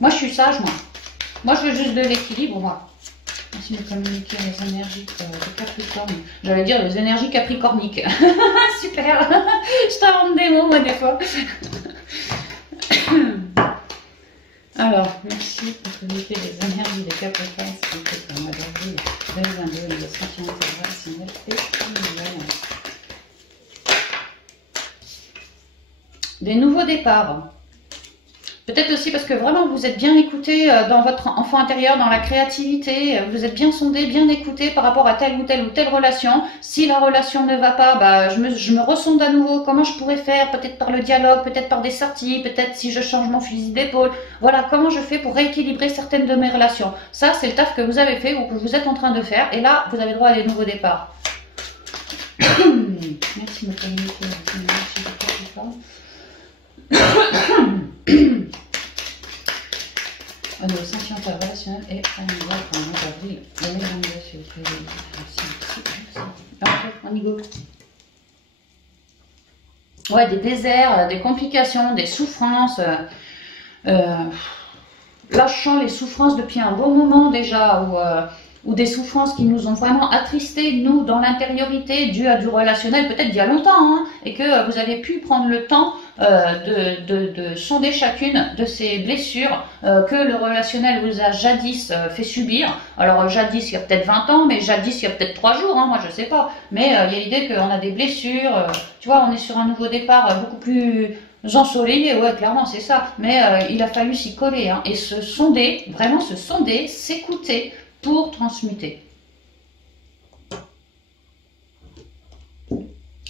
Moi je suis sage, moi. Moi je veux juste de l'équilibre, moi. Merci de communiquer les énergies de Capricorne. J'allais dire les énergies capricorniques. Super. Je t'invente des mots, moi, des fois. Alors, merci pour communiquer les énergies des Capricornes. C'est pour le mois d'avril 2022, les ascensions rationnelles et familiales. Des nouveaux départs. Peut-être aussi parce que vraiment vous êtes bien écouté dans votre enfant intérieur, dans la créativité, vous êtes bien sondé, bien écouté par rapport à telle ou telle relation. Si la relation ne va pas, bah, je me ressonde à nouveau comment je pourrais faire, peut-être par le dialogue, peut-être par des sorties, peut-être si je change mon fusil d'épaule. Voilà, comment je fais pour rééquilibrer certaines de mes relations. Ça, c'est le taf que vous avez fait ou que vous êtes en train de faire. Et là, vous avez droit à des nouveaux départs. Merci de me communiquer. Nos ascensions relationnelles et familiales pour le mois d'avril 2022, s'il vous plaît. Merci. Ok, on y go. Ouais, des déserts, des complications, des souffrances. Lâchant les souffrances depuis un bon moment déjà, ou des souffrances qui nous ont vraiment attristés, nous, dans l'intériorité, dû à du relationnel, peut-être d'il y a longtemps, hein, et que vous avez pu prendre le temps de sonder chacune de ces blessures que le relationnel vous a jadis fait subir. Alors jadis, il y a peut-être 20 ans, mais jadis, il y a peut-être 3 jours, hein, moi je sais pas. Mais il y a l'idée qu'on a des blessures, tu vois, on est sur un nouveau départ beaucoup plus ensoleillé, ouais, clairement, c'est ça. Mais il a fallu s'y coller, hein, et se sonder, vraiment se sonder, s'écouter, pour transmuter.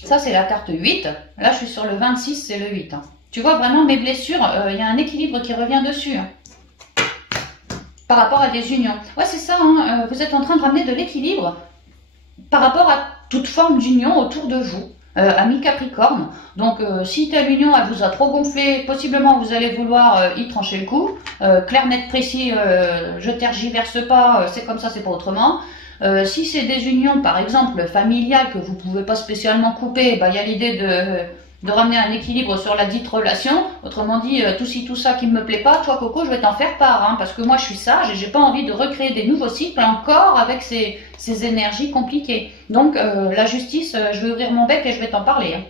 Ça, c'est la carte 8. Là, je suis sur le 26, c'est le 8. Hein. Tu vois, vraiment, mes blessures, il y a un équilibre qui revient dessus. Hein, par rapport à des unions. Ouais, c'est ça, hein, vous êtes en train de ramener de l'équilibre par rapport à toute forme d'union autour de vous. Ami Capricorne, donc si telle union elle vous a trop gonflé, possiblement vous allez vouloir y trancher le coup, clair, net, précis, je tergiverse pas, c'est comme ça, c'est pas autrement. Si c'est des unions par exemple familiales que vous pouvez pas spécialement couper, bah, y a l'idée de ramener un équilibre sur la dite relation, autrement dit tout ci tout ça qui me plaît pas, toi Coco je vais t'en faire part, hein, parce que moi je suis sage et j'ai pas envie de recréer des nouveaux cycles encore avec ces énergies compliquées. Donc la justice, je vais ouvrir mon bec et je vais t'en parler. Hein.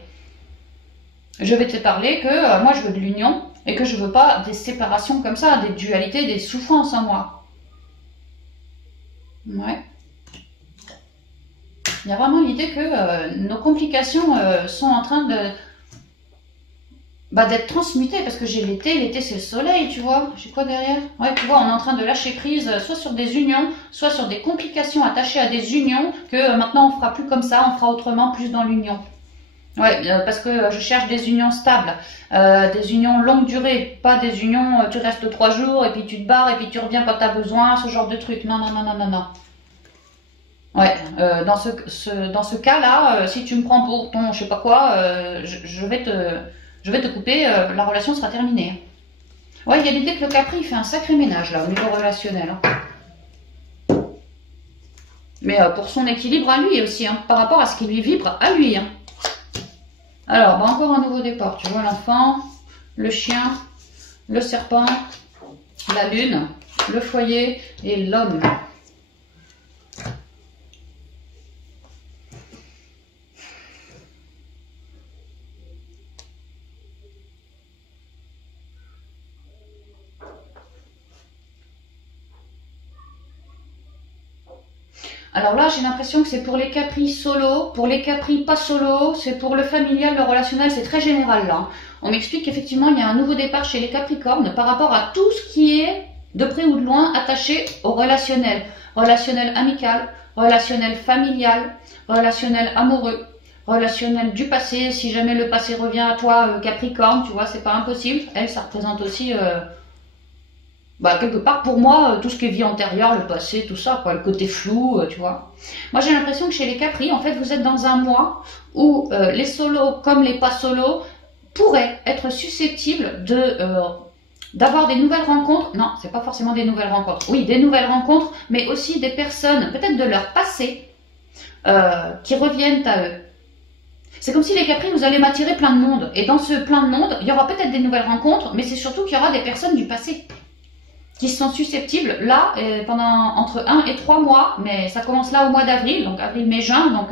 Je vais te parler que moi je veux de l'union et que je veux pas des séparations comme ça, des dualités, des souffrances en moi. Ouais. Il y a vraiment l'idée que nos complications sont en train de d'être transmutées, parce que j'ai l'été c'est le soleil, tu vois. J'ai quoi derrière? Ouais, tu vois, on est en train de lâcher prise, soit sur des unions, soit sur des complications attachées à des unions, que maintenant on fera plus comme ça, on fera autrement, plus dans l'union. Ouais, parce que je cherche des unions stables, des unions longue durée, pas des unions, tu restes 3 jours et puis tu te barres et puis tu reviens quand tu as besoin, ce genre de truc. Non, non, non, non, non, non. Ouais, dans ce cas-là, si tu me prends pour ton je sais pas quoi, je vais te couper, la relation sera terminée. Ouais, il y a l'idée que le Capri il fait un sacré ménage là au niveau relationnel. Hein. Mais pour son équilibre à lui aussi, hein, par rapport à ce qui lui vibre à lui. Hein. Alors, bah encore un nouveau départ. Tu vois l'enfant, le chien, le serpent, la lune, le foyer et l'homme. Alors là, j'ai l'impression que c'est pour les Capri solo, pour les Capri pas solo, c'est pour le familial, le relationnel, c'est très général là. On m'explique qu'effectivement, il y a un nouveau départ chez les Capricornes par rapport à tout ce qui est, de près ou de loin, attaché au relationnel. Relationnel amical, relationnel familial, relationnel amoureux, relationnel du passé. Si jamais le passé revient à toi, Capricorne, tu vois, c'est pas impossible. Elle, ça représente aussi... quelque part pour moi, tout ce qui est vie antérieure, le passé, tout ça, quoi, le côté flou, tu vois. Moi j'ai l'impression que chez les Capri, en fait, vous êtes dans un mois où les solos comme les pas solos pourraient être susceptibles de d'avoir des nouvelles rencontres. Non, c'est pas forcément des nouvelles rencontres. Oui, des nouvelles rencontres, mais aussi des personnes, peut-être de leur passé, qui reviennent à eux. C'est comme si les Capri, vous allez m'attirer plein de monde. Et dans ce plein de monde, il y aura peut-être des nouvelles rencontres, mais c'est surtout qu'il y aura des personnes du passé qui sont susceptibles, là, pendant entre 1 et 3 mois, mais ça commence là au mois d'avril, donc avril, mai, juin, donc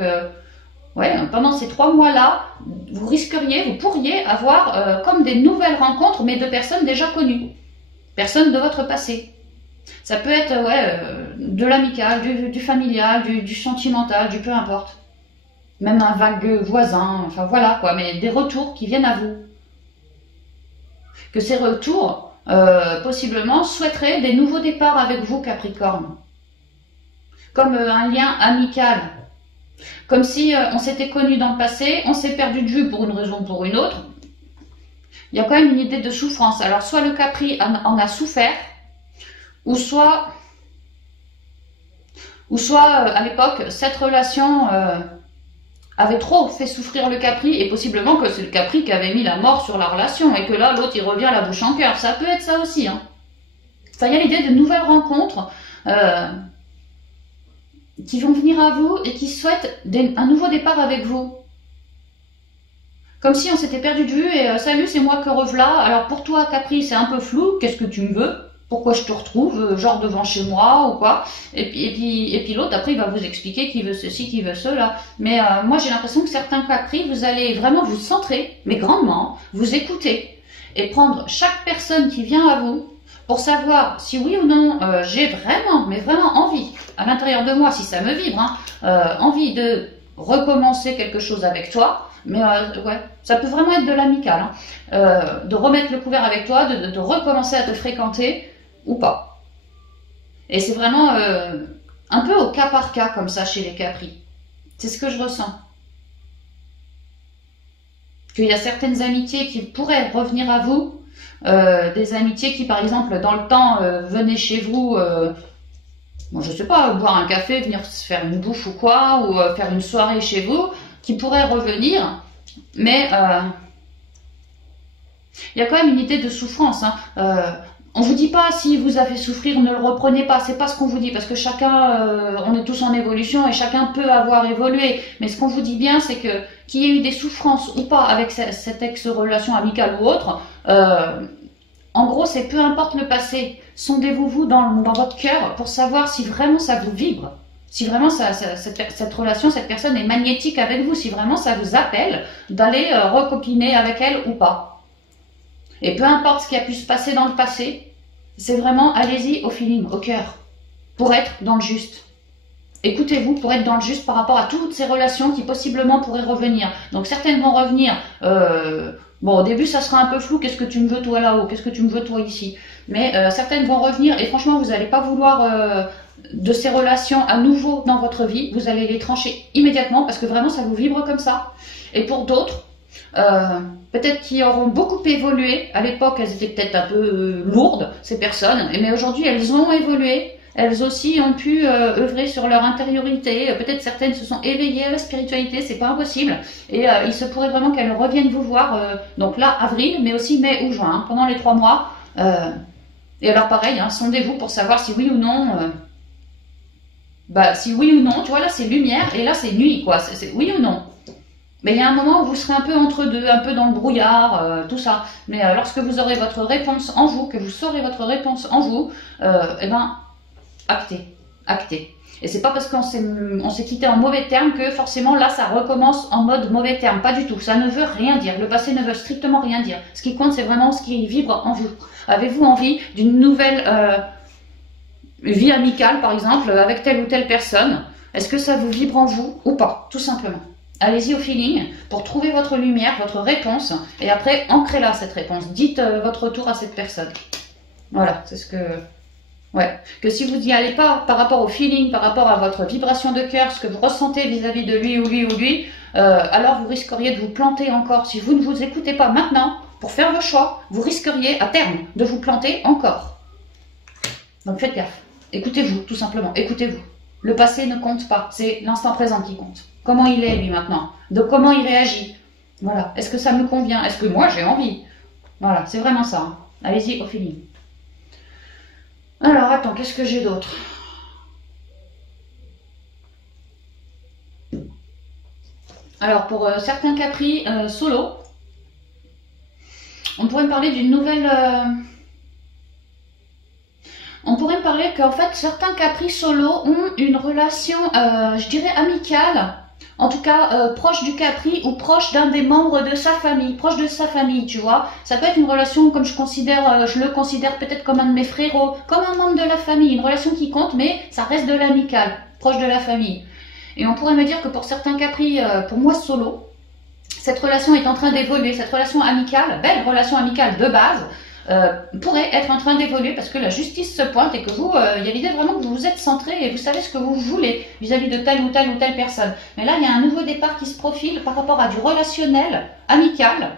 ouais, pendant ces 3 mois-là, vous risqueriez, vous pourriez avoir comme des nouvelles rencontres, mais de personnes déjà connues, personnes de votre passé. Ça peut être de l'amical, du familial, du sentimental, du peu importe. Même un vague voisin, enfin voilà quoi, mais des retours qui viennent à vous. Que ces retours... possiblement souhaiterait des nouveaux départs avec vous, Capricorne, comme un lien amical, comme si on s'était connu dans le passé, on s'est perdu de vue pour une raison ou pour une autre. Il y a quand même une idée de souffrance. Alors soit le Capri en a souffert, ou soit à l'époque cette relation avait trop fait souffrir le Capri, et possiblement que c'est le Capri qui avait mis la mort sur la relation, et que là, l'autre, il revient la bouche en cœur. Ça peut être ça aussi. Hein. Enfin, il y a l'idée de nouvelles rencontres qui vont venir à vous et qui souhaitent un nouveau départ avec vous. Comme si on s'était perdu de vue et salut, c'est moi que revoilà. Alors pour toi, Capri, c'est un peu flou. Qu'est-ce que tu me veux? Pourquoi je te retrouve, genre devant chez moi ou quoi? Et puis l'autre, après, il va vous expliquer qu'il veut ceci, qu'il veut cela. Mais moi, j'ai l'impression que certains Capri, vous allez vraiment vous centrer, mais grandement, vous écouter et prendre chaque personne qui vient à vous pour savoir si oui ou non j'ai vraiment, mais vraiment envie, à l'intérieur de moi, si ça me vibre, hein, envie de recommencer quelque chose avec toi. Mais ouais, ça peut vraiment être de l'amical, hein, de remettre le couvert avec toi, de recommencer à te fréquenter ou pas. Et c'est vraiment un peu au cas par cas comme ça chez les Capri. C'est ce que je ressens. Qu'il y a certaines amitiés qui pourraient revenir à vous, des amitiés qui par exemple dans le temps venaient chez vous, bon, je sais pas, boire un café, venir se faire une bouffe ou quoi, ou faire une soirée chez vous, qui pourraient revenir, mais il y a quand même une idée de souffrance, hein. On vous dit pas si vous avez souffrir, ne le reprenez pas, c'est pas ce qu'on vous dit, parce que chacun, on est tous en évolution et chacun peut avoir évolué, mais ce qu'on vous dit bien, c'est que qu'il y ait eu des souffrances ou pas avec cette ex-relation amicale ou autre, en gros, c'est peu importe le passé, sondez-vous dans votre cœur pour savoir si vraiment ça vous vibre, si vraiment cette relation, cette personne est magnétique avec vous, si vraiment ça vous appelle d'aller recopiner avec elle ou pas. Et peu importe ce qui a pu se passer dans le passé, c'est vraiment, allez-y au feeling, au cœur, pour être dans le juste. Écoutez-vous pour être dans le juste par rapport à toutes ces relations qui possiblement pourraient revenir. Donc certaines vont revenir, bon au début ça sera un peu flou, qu'est-ce que tu me veux toi là-haut, qu'est-ce que tu me veux toi ici. Mais certaines vont revenir et franchement vous n'allez pas vouloir de ces relations à nouveau dans votre vie, vous allez les trancher immédiatement parce que vraiment ça vous vibre comme ça. Et pour d'autres, peut-être qui auront beaucoup évolué. À l'époque, elles étaient peut-être un peu lourdes, ces personnes, mais aujourd'hui, elles ont évolué. Elles aussi ont pu œuvrer sur leur intériorité. Peut-être certaines se sont éveillées à la spiritualité, c'est pas impossible. Et il se pourrait vraiment qu'elles reviennent vous voir, donc là, avril, mais aussi mai ou juin, hein, pendant les 3 mois. Et alors pareil, hein, sondez-vous pour savoir si oui ou non... si oui ou non, tu vois, là c'est lumière et là c'est nuit, quoi. C'est oui ou non. Mais il y a un moment où vous serez un peu entre deux, un peu dans le brouillard, tout ça. Mais lorsque vous aurez votre réponse en vous, que vous saurez votre réponse en vous, eh ben, actez. Et c'est pas parce qu'on s'est quitté en mauvais termes que forcément là ça recommence en mode mauvais terme. Pas du tout. Ça ne veut rien dire. Le passé ne veut strictement rien dire. Ce qui compte, c'est vraiment ce qui vibre en vous. Avez-vous envie d'une nouvelle vie amicale, par exemple, avec telle ou telle personne? Est-ce que ça vous vibre en vous ou pas, tout simplement. Allez-y au feeling pour trouver votre lumière, votre réponse, et après, ancrez-la cette réponse. Dites votre retour à cette personne. Voilà, c'est ce que... Ouais, que si vous n'y allez pas par rapport au feeling, par rapport à votre vibration de cœur, ce que vous ressentez vis-à-vis de lui ou lui ou lui, alors vous risqueriez de vous planter encore. Si vous ne vous écoutez pas maintenant pour faire vos choix, vous risqueriez à terme de vous planter encore. Donc faites gaffe. Écoutez-vous, tout simplement. Écoutez-vous. Le passé ne compte pas. C'est l'instant présent qui compte. Comment il est lui maintenant? De comment il réagit? Voilà. Est-ce que ça me convient? Est-ce que moi j'ai envie? Voilà, c'est vraiment ça. Hein. Allez-y au feeling. Alors, attends, qu'est-ce que j'ai d'autre? Alors, pour certains Capri solo, on pourrait me parler d'une nouvelle... on pourrait me parler qu'en fait, certains Capri solo ont une relation, je dirais, amicale, en tout cas proche du Capri ou proche d'un des membres de sa famille, proche de sa famille, tu vois. Ça peut être une relation comme je le considère peut-être comme un de mes frérots, comme un membre de la famille, une relation qui compte, mais ça reste de l'amical, proche de la famille. Et on pourrait me dire que pour certains Capri, pour moi solo, cette relation est en train d'évoluer, cette relation amicale, belle relation amicale de base, pourrait être en train d'évoluer parce que la justice se pointe et que vous, il y a l'idée vraiment que vous vous êtes centré et vous savez ce que vous voulez vis-à-vis de telle ou telle personne. Mais là, il y a un nouveau départ qui se profile par rapport à du relationnel, amical,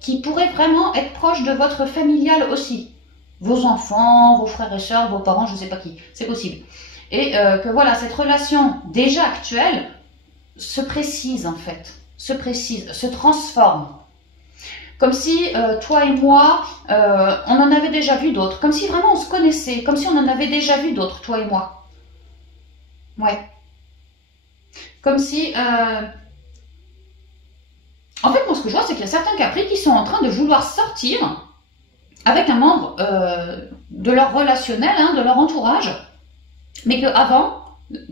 qui pourrait vraiment être proche de votre familial aussi. Vos enfants, vos frères et sœurs, vos parents, je ne sais pas qui, c'est possible. Et que voilà, cette relation déjà actuelle se précise en fait, se précise, se transforme. Comme si toi et moi, on en avait déjà vu d'autres. Comme si vraiment on se connaissait. Comme si on en avait déjà vu d'autres, toi et moi. Ouais. Comme si... En fait, moi, ce que je vois, c'est qu'il y a certains Capri qui sont en train de vouloir sortir avec un membre de leur relationnel, hein, de leur entourage. Mais qu'avant,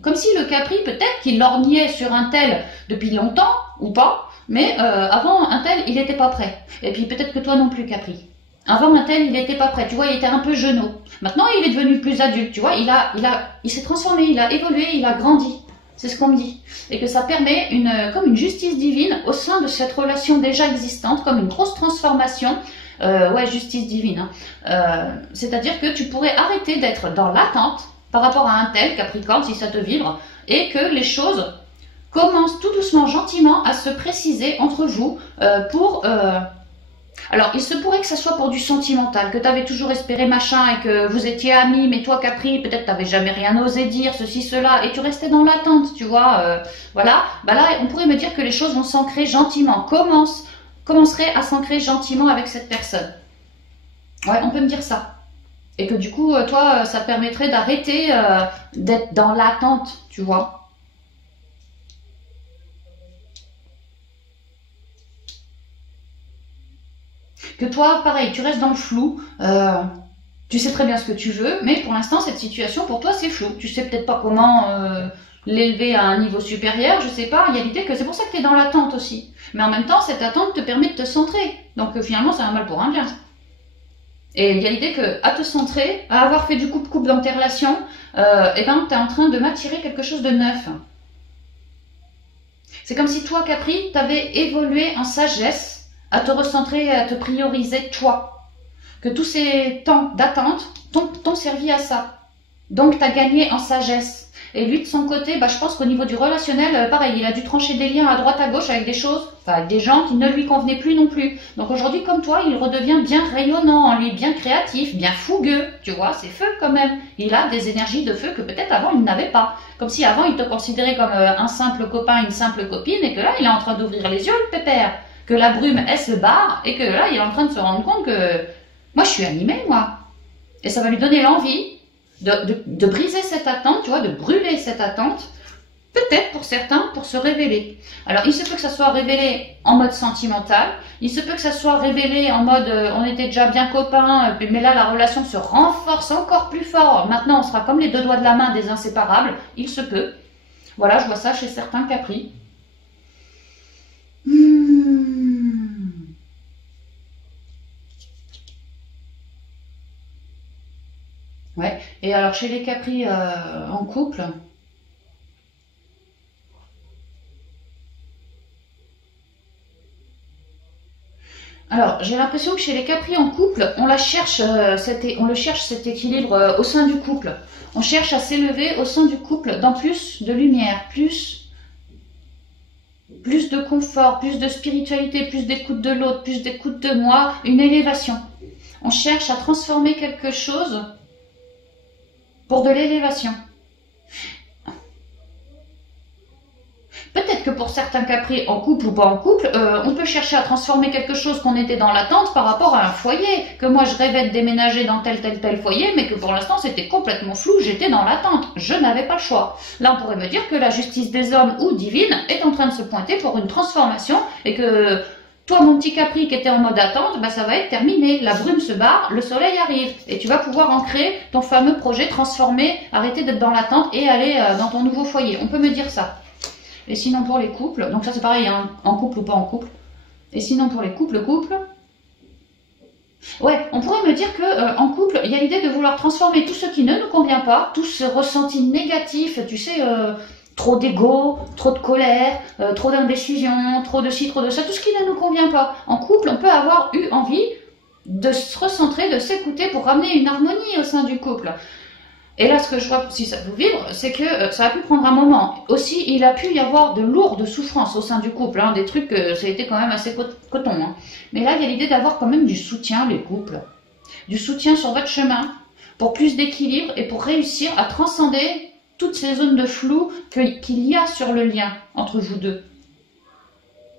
comme si le Capri, peut-être qu'il lorgnait sur un tel depuis longtemps, ou pas, mais avant, un tel, il n'était pas prêt. Et puis peut-être que toi non plus, Capri. Avant, un tel, il n'était pas prêt. Tu vois, il était un peu genou. Maintenant, il est devenu plus adulte. Tu vois, il s'est transformé, il a évolué, il a grandi. C'est ce qu'on me dit. Et que ça permet comme une justice divine au sein de cette relation déjà existante, comme une grosse transformation. Ouais, justice divine. Hein. C'est-à-dire que tu pourrais arrêter d'être dans l'attente par rapport à un tel, Capricorne, si ça te vibre, et que les choses commence tout doucement, gentiment à se préciser entre vous pour... Alors, il se pourrait que ça soit pour du sentimental, que tu avais toujours espéré machin et que vous étiez amis, mais toi, Capri, peut-être tu n'avais jamais rien osé dire, ceci, cela, et tu restais dans l'attente, tu vois. Voilà, bah là, on pourrait me dire que les choses vont s'ancrer gentiment, commencerait à s'ancrer gentiment avec cette personne. Ouais, on peut me dire ça. Et que du coup, toi, ça te permettrait d'arrêter d'être dans l'attente, tu vois. Que toi, pareil, tu restes dans le flou, tu sais très bien ce que tu veux, mais pour l'instant, cette situation, pour toi, c'est flou. Tu sais peut-être pas comment l'élever à un niveau supérieur, je sais pas, il y a l'idée que c'est pour ça que tu es dans l'attente aussi. Mais en même temps, cette attente te permet de te centrer. Donc finalement, c'est un mal pour un bien. Et il y a l'idée que à te centrer, à avoir fait du coupe-coupe dans tes relations, et ben, tu es en train de m'attirer quelque chose de neuf. C'est comme si toi, Capri, tu avais évolué en sagesse, à te recentrer, à te prioriser toi. Que tous ces temps d'attente t'ont servi à ça. Donc, tu as gagné en sagesse. Et lui, de son côté, bah, je pense qu'au niveau du relationnel, pareil, il a dû trancher des liens à droite à gauche avec des choses, enfin, avec des gens qui ne lui convenaient plus non plus. Donc aujourd'hui, comme toi, il redevient bien rayonnant en lui, bien créatif, bien fougueux. Tu vois, c'est feu quand même. Il a des énergies de feu que peut-être avant, il n'avait pas. Comme si avant, il te considérait comme un simple copain, une simple copine, et que là, il est en train d'ouvrir les yeux, le pépère. Que la brume, elle se barre, et que là, il est en train de se rendre compte que moi, je suis animée, moi. Et ça va lui donner l'envie de briser cette attente, tu vois, de brûler cette attente, peut-être pour certains, pour se révéler. Alors, il se peut que ça soit révélé en mode sentimental, il se peut que ça soit révélé en mode on était déjà bien copains, mais là, la relation se renforce encore plus fort. Maintenant, on sera comme les deux doigts de la main des inséparables, il se peut. Voilà, je vois ça chez certains Capri. Ouais, et alors chez les Capri en couple, Alors, j'ai l'impression que chez les Capri en couple, on cherche cet équilibre au sein du couple. On cherche à s'élever au sein du couple dans plus de lumière, plus de confort, plus de spiritualité, plus d'écoute de l'autre, plus d'écoute de moi, une élévation. On cherche à transformer quelque chose pour de l'élévation. Peut-être que pour certains Capri, en couple ou pas en couple, on peut chercher à transformer quelque chose qu'on était dans l'attente par rapport à un foyer. Que moi je rêvais de déménager dans tel foyer, mais que pour l'instant c'était complètement flou, j'étais dans l'attente. Je n'avais pas le choix. Là on pourrait me dire que la justice des hommes ou divine est en train de se pointer pour une transformation et que toi mon petit Capri qui était en mode attente, bah, ça va être terminé. La brume se barre, le soleil arrive et tu vas pouvoir ancrer ton fameux projet transformé, arrêter d'être dans l'attente et aller dans ton nouveau foyer. On peut me dire ça. Et sinon pour les couples, donc ça c'est pareil, hein, en couple ou pas en couple. Et sinon pour les couples, ouais, on pourrait me dire que en couple, il y a l'idée de vouloir transformer tout ce qui ne nous convient pas, tout ce ressenti négatif, tu sais, trop d'ego, trop de colère, trop d'indécision, trop de ci, trop de ça, tout ce qui ne nous convient pas. En couple, on peut avoir eu envie de se recentrer, de s'écouter pour ramener une harmonie au sein du couple. Et là, ce que je vois, si ça vous vibre, c'est que ça a pu prendre un moment. Aussi, il a pu y avoir de lourdes souffrances au sein du couple, hein, des trucs, ça a été quand même assez coton. Hein. Mais là, il y a l'idée d'avoir quand même du soutien, les couples. Du soutien sur votre chemin, pour plus d'équilibre et pour réussir à transcender toutes ces zones de flou qu'il y a sur le lien entre vous deux.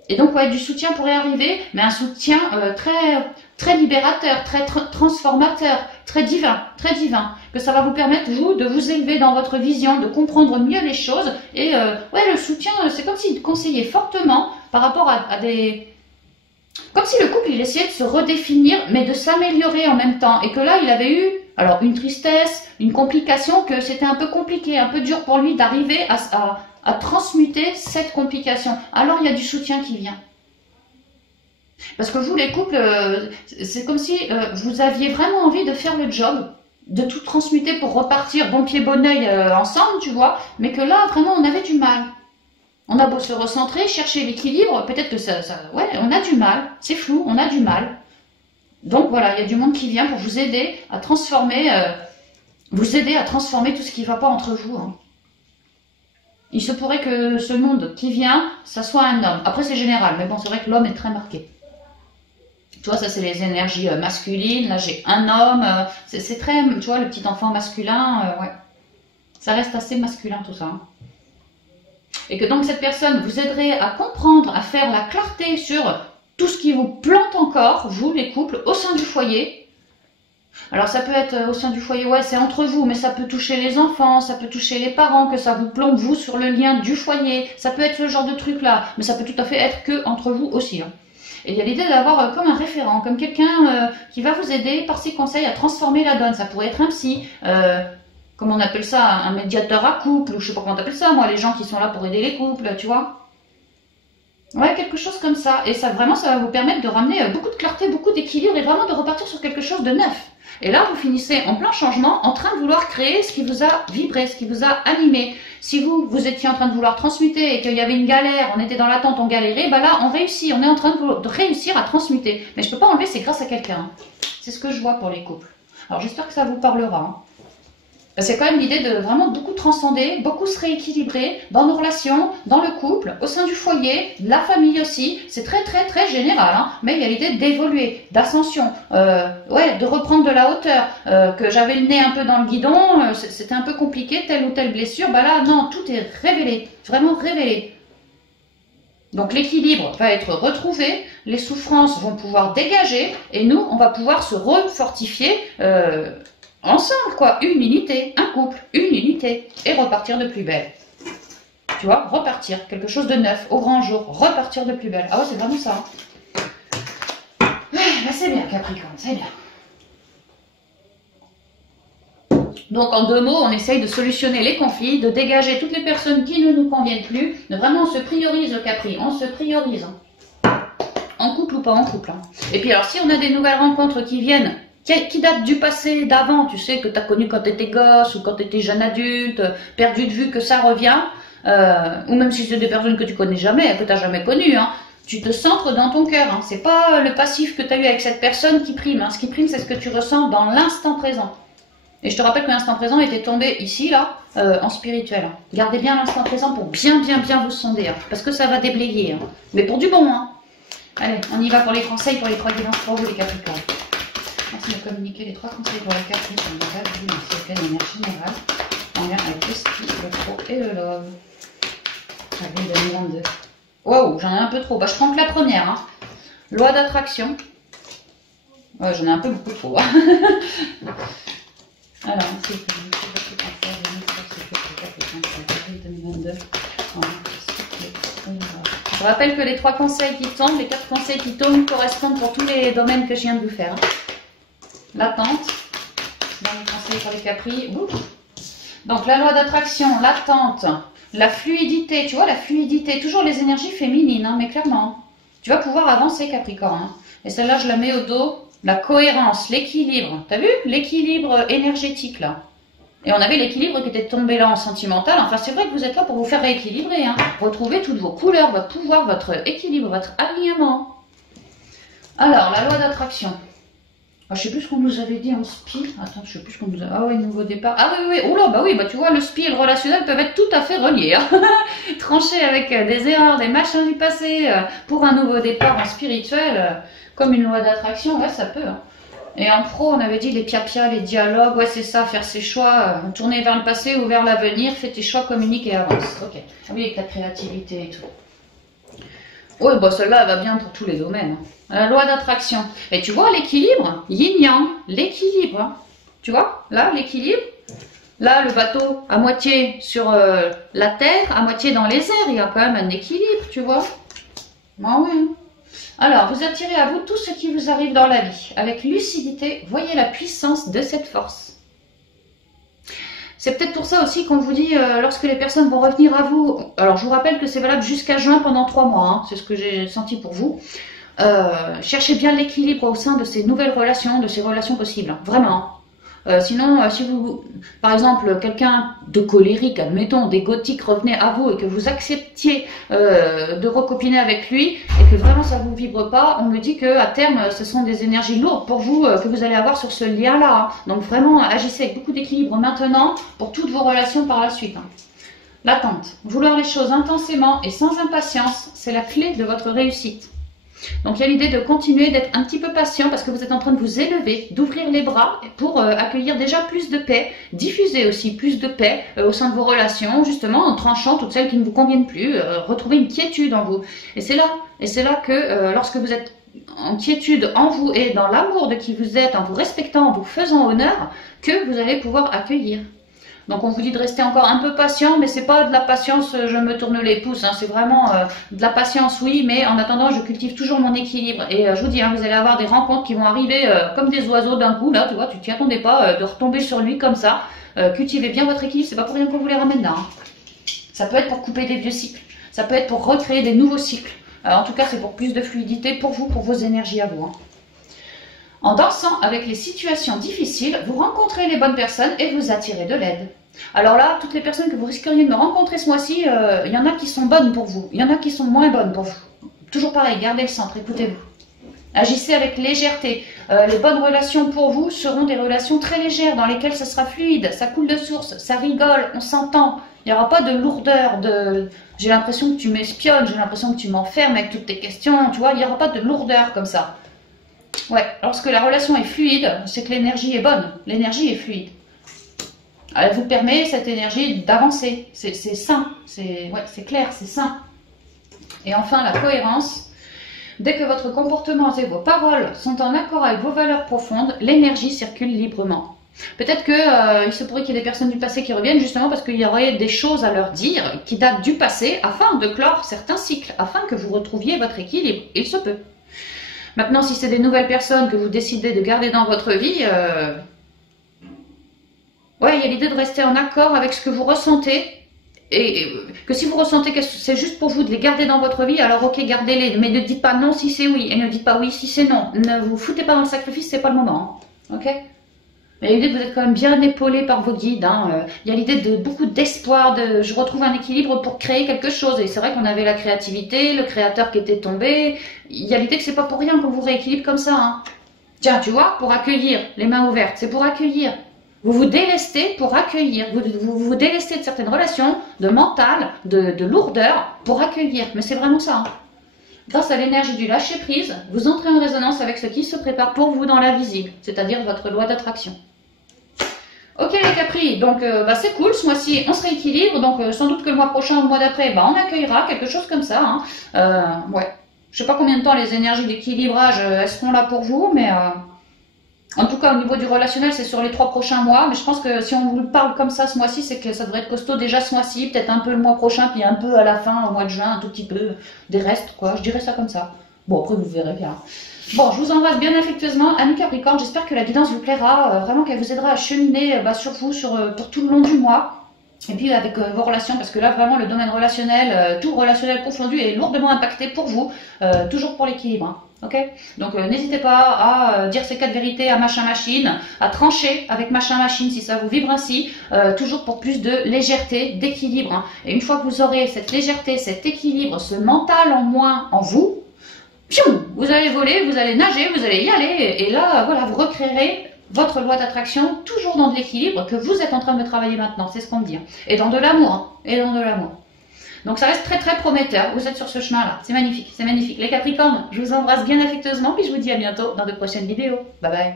Et donc, ouais, du soutien pourrait arriver, mais un soutien très libérateur, très transformateur, très divin, que ça va vous permettre, vous, de vous élever dans votre vision, de comprendre mieux les choses. Et ouais, le soutien, c'est comme s'il conseillait fortement par rapport à des... Comme si le couple, il essayait de se redéfinir, mais de s'améliorer en même temps. Et que là, il avait eu, alors, une tristesse, une complication, que c'était un peu compliqué, un peu dur pour lui d'arriver à transmuter cette complication. Alors, il y a du soutien qui vient. Parce que vous, les couples, c'est comme si vous aviez vraiment envie de faire le job, de tout transmuter pour repartir bon pied bon oeil ensemble, tu vois, mais que là, vraiment, on avait du mal. On a beau se recentrer, chercher l'équilibre, peut-être que ouais, on a du mal, c'est flou, on a du mal. Donc voilà, il y a du monde qui vient pour vous aider à transformer, tout ce qui ne va pas entre vous. Hein. Il se pourrait que ce monde qui vient, ça soit un homme. Après, c'est général, mais bon, c'est vrai que l'homme est très marqué. Tu vois, ça, c'est les énergies masculines. Là, j'ai un homme. C'est très, tu vois, le petit enfant masculin, ouais. Ça reste assez masculin, tout ça. Hein. Et que donc, cette personne vous aiderait à comprendre, à faire la clarté sur tout ce qui vous plante encore, vous, les couples, au sein du foyer. Alors, ça peut être au sein du foyer, ouais, c'est entre vous, mais ça peut toucher les enfants, ça peut toucher les parents, que ça vous plombe, vous, sur le lien du foyer. Ça peut être ce genre de truc-là, mais ça peut tout à fait être que entre vous aussi. Hein. Et il y a l'idée d'avoir comme un référent, comme quelqu'un qui va vous aider par ses conseils à transformer la donne. Ça pourrait être un psy, comment on appelle ça, un médiateur à couple, ou je sais pas comment on appelle ça, moi, les gens qui sont là pour aider les couples, tu vois. Ouais, quelque chose comme ça. Et ça, vraiment, ça va vous permettre de ramener beaucoup de clarté, beaucoup d'équilibre et vraiment de repartir sur quelque chose de neuf. Et là, vous finissez en plein changement, en train de vouloir créer ce qui vous a vibré, ce qui vous a animé. Si vous étiez en train de vouloir transmuter et qu'il y avait une galère, on était dans l'attente, on galérait, bah là, on réussit, on est en train de réussir à transmuter. Mais je peux pas enlever, c'est grâce à quelqu'un. C'est ce que je vois pour les couples. Alors, j'espère que ça vous parlera. Hein. C'est quand même l'idée de vraiment beaucoup transcender, beaucoup se rééquilibrer dans nos relations, dans le couple, au sein du foyer, la famille aussi. C'est très général, hein, mais il y a l'idée d'évoluer, d'ascension, ouais, de reprendre de la hauteur. Que j'avais le nez un peu dans le guidon, c'était un peu compliqué, telle ou telle blessure. Bah là, non, tout est révélé, vraiment révélé. Donc l'équilibre va être retrouvé, les souffrances vont pouvoir dégager, et nous, on va pouvoir se refortifier. Ensemble, quoi, une unité, un couple, une unité, et repartir de plus belle. Tu vois, repartir, quelque chose de neuf, au grand jour, repartir de plus belle. Ah ouais, c'est vraiment ça. Bah c'est bien, Capricorne, c'est bien. Donc, en 2 mots, on essaye de solutionner les conflits, de dégager toutes les personnes qui ne nous conviennent plus, de vraiment, on se priorise, le Capri, on se priorise. En couple ou pas en couple. Hein. Et puis, alors, si on a des nouvelles rencontres qui viennent, qui date du passé, d'avant, tu sais, que tu as connu quand tu étais gosse ou quand tu étais jeune adulte, perdu de vue, que ça revient, ou même si c'est des personnes que tu connais jamais, que tu n'as jamais connues, hein, Tu te centres dans ton cœur. Hein. C'est pas le passif que tu as eu avec cette personne qui prime. Hein. Ce qui prime, c'est ce que tu ressens dans l'instant présent. Et je te rappelle que l'instant présent était tombé ici, là, en spirituel. Hein. Gardez bien l'instant présent pour bien vous sonder. Hein, parce que ça va déblayer. Hein. Mais pour du bon. Hein. Allez, on y va pour les conseils, pour les 3 guidances pour vous, les Capricornes. Merci de communiquer les 3 conseils pour les Capricornes. C'est une manière générale. En lien avec l'esprit, le pro et le love. Allez, 2022. Wow, j'en ai un peu trop. Bah, je prends que la première. Hein. Loi d'attraction. Ouais, j'en ai un peu beaucoup trop. Hein. Alors, c'est 2022. Je rappelle que les 3 conseils qui tombent, les 4 conseils qui tombent correspondent pour tous les domaines que je viens de vous faire. L'attente, dans les conseils pour les Capri. Donc la loi d'attraction, l'attente, la fluidité, tu vois la fluidité, toujours les énergies féminines, hein, mais clairement. Tu vas pouvoir avancer Capricorne. Hein. Et celle-là, je la mets au dos. La cohérence, l'équilibre. T'as vu? L'équilibre énergétique là. Et on avait l'équilibre qui était tombé là en sentimental. Enfin, c'est vrai que vous êtes là pour vous faire rééquilibrer. Hein. Retrouver toutes vos couleurs, votre pouvoir, votre équilibre, votre alignement. Alors, la loi d'attraction. Ah, je sais plus ce qu'on nous avait dit en spi. Attends, je sais plus ce qu'on nous a... Ah oui, nouveau départ. Ah oui, oui. Oula, bah oui, bah tu vois, le spi et le relationnel peuvent être tout à fait reliés. Hein. Tranchés avec des erreurs, des machins du passé, pour un nouveau départ en spirituel, comme une loi d'attraction, ouais, ça peut. Hein. Et en pro, on avait dit les piapia, les dialogues, ouais, c'est ça, faire ses choix, tourner vers le passé ou vers l'avenir, fais tes choix, communique et avance. Ok. Ah oui, avec la créativité et tout. Ouais, bah celle-là, elle va bien pour tous les domaines. Hein. La loi d'attraction. Et tu vois l'équilibre, yin-yang, l'équilibre. Hein. Tu vois, là, l'équilibre. Là, le bateau, à moitié sur la terre, à moitié dans les airs, il y a quand même un équilibre, tu vois. Ah oui. Alors, vous attirez à vous tout ce qui vous arrive dans la vie. Avec lucidité, voyez la puissance de cette force. C'est peut-être pour ça aussi qu'on vous dit, lorsque les personnes vont revenir à vous, alors je vous rappelle que c'est valable jusqu'à juin pendant 3 mois, hein, c'est ce que j'ai senti pour vous. Cherchez bien l'équilibre au sein de ces nouvelles relations, de ces relations possibles, hein, vraiment. Sinon, si vous, par exemple, quelqu'un de colérique, admettons, d'égotique revenait à vous et que vous acceptiez de recopiner avec lui et que vraiment ça vous vibre pas, on me dit que à terme, ce sont des énergies lourdes pour vous que vous allez avoir sur ce lien-là. Hein. Donc vraiment, agissez avec beaucoup d'équilibre maintenant pour toutes vos relations par la suite. Hein. L'attente. Vouloir les choses intensément et sans impatience, c'est la clé de votre réussite. Donc il y a l'idée de continuer d'être un petit peu patient parce que vous êtes en train de vous élever, d'ouvrir les bras pour accueillir déjà plus de paix, diffuser aussi plus de paix au sein de vos relations, justement en tranchant toutes celles qui ne vous conviennent plus, retrouver une quiétude en vous. Et c'est là que lorsque vous êtes en quiétude en vous et dans l'amour de qui vous êtes, en vous respectant, en vous faisant honneur, que vous allez pouvoir accueillir. Donc on vous dit de rester encore un peu patient, mais c'est pas de la patience, je me tourne les pouces, hein, c'est vraiment de la patience, oui, mais en attendant, je cultive toujours mon équilibre. Et je vous dis, hein, vous allez avoir des rencontres qui vont arriver comme des oiseaux d'un coup, là, tu vois, tu t'y attendais pas de retomber sur lui comme ça. Cultivez bien votre équilibre, c'est pas pour rien qu'on vous les ramène là. Hein. Ça peut être pour couper des vieux cycles, ça peut être pour recréer des nouveaux cycles. En tout cas, c'est pour plus de fluidité pour vous, pour vos énergies à vous. Hein. En dansant avec les situations difficiles, vous rencontrez les bonnes personnes et vous attirez de l'aide. Alors là, toutes les personnes que vous risqueriez de me rencontrer ce mois-ci, il y en a qui sont bonnes pour vous, il y en a qui sont moins bonnes pour vous. Toujours pareil, gardez le centre, écoutez-vous. Agissez avec légèreté. Les bonnes relations pour vous seront des relations très légères dans lesquelles ça sera fluide, ça coule de source, ça rigole, on s'entend. Il n'y aura pas de lourdeur, j'ai l'impression que tu m'espionnes, j'ai l'impression que tu m'enfermes avec toutes tes questions, tu vois, il n'y aura pas de lourdeur comme ça. Ouais, lorsque la relation est fluide, c'est que l'énergie est bonne, l'énergie est fluide. Elle vous permet, cette énergie, d'avancer, c'est sain, c'est clair, c'est sain. Et enfin, la cohérence. Dès que votre comportement et vos paroles sont en accord avec vos valeurs profondes, l'énergie circule librement. Peut-être qu'il se pourrait qu'il y ait des personnes du passé qui reviennent justement parce qu'il y aurait des choses à leur dire qui datent du passé afin de clore certains cycles, afin que vous retrouviez votre équilibre. Il se peut. Maintenant, si c'est des nouvelles personnes que vous décidez de garder dans votre vie, ouais, il y a l'idée de rester en accord avec ce que vous ressentez. Et que si vous ressentez que c'est juste pour vous de les garder dans votre vie, alors ok, gardez-les. Mais ne dites pas non si c'est oui, et ne dites pas oui si c'est non. Ne vous foutez pas dans le sacrifice, c'est pas le moment. Hein. Ok? Il y a l'idée que vous êtes quand même bien épaulé par vos guides. Hein. Il y a l'idée de beaucoup d'espoir, je retrouve un équilibre pour créer quelque chose. Et c'est vrai qu'on avait la créativité, le créateur qui était tombé. Il y a l'idée que c'est pas pour rien qu'on vous rééquilibre comme ça. Hein. Tiens, tu vois, pour accueillir, les mains ouvertes, c'est pour accueillir. Vous vous délestez pour accueillir. Vous délestez de certaines relations, de mental, de lourdeur, pour accueillir. Mais c'est vraiment ça. Hein. Grâce à l'énergie du lâcher-prise, vous entrez en résonance avec ce qui se prépare pour vous dans l'invisible, c'est-à-dire votre loi d'attraction. Ok les Capri, donc c'est cool, ce mois-ci on se rééquilibre, donc sans doute que le mois prochain ou le mois d'après, on accueillera quelque chose comme ça. Hein. Ouais, je sais pas combien de temps les énergies d'équilibrage elles seront là pour vous, mais en tout cas au niveau du relationnel c'est sur les 3 prochains mois, mais je pense que si on vous parle comme ça ce mois-ci, c'est que ça devrait être costaud déjà ce mois-ci, peut-être un peu le mois prochain, puis un peu à la fin, au mois de juin, un tout petit peu des restes, quoi, je dirais ça comme ça. Bon, après vous verrez bien. Bon, je vous embrasse bien affectueusement, amis Capricorne, j'espère que la guidance vous plaira, vraiment qu'elle vous aidera à cheminer sur vous, pour tout le long du mois. Et puis avec vos relations, parce que là vraiment le domaine relationnel, tout relationnel confondu, est lourdement impacté pour vous, toujours pour l'équilibre. Hein. Ok, donc n'hésitez pas à dire ces 4 vérités à Machin Machine, à trancher avec Machin Machine si ça vous vibre ainsi, toujours pour plus de légèreté, d'équilibre. Hein. Et une fois que vous aurez cette légèreté, cet équilibre, ce mental en moins en vous, piou, vous allez voler, vous allez nager, vous allez y aller, et là voilà, vous recréerez votre loi d'attraction toujours dans de l'équilibre que vous êtes en train de travailler maintenant, c'est ce qu'on me dit. Hein. Et dans de l'amour, hein, et dans de l'amour. Donc ça reste très très prometteur, vous êtes sur ce chemin-là, c'est magnifique, c'est magnifique. Les Capricornes, je vous embrasse bien affectueusement, puis je vous dis à bientôt dans de prochaines vidéos. Bye bye.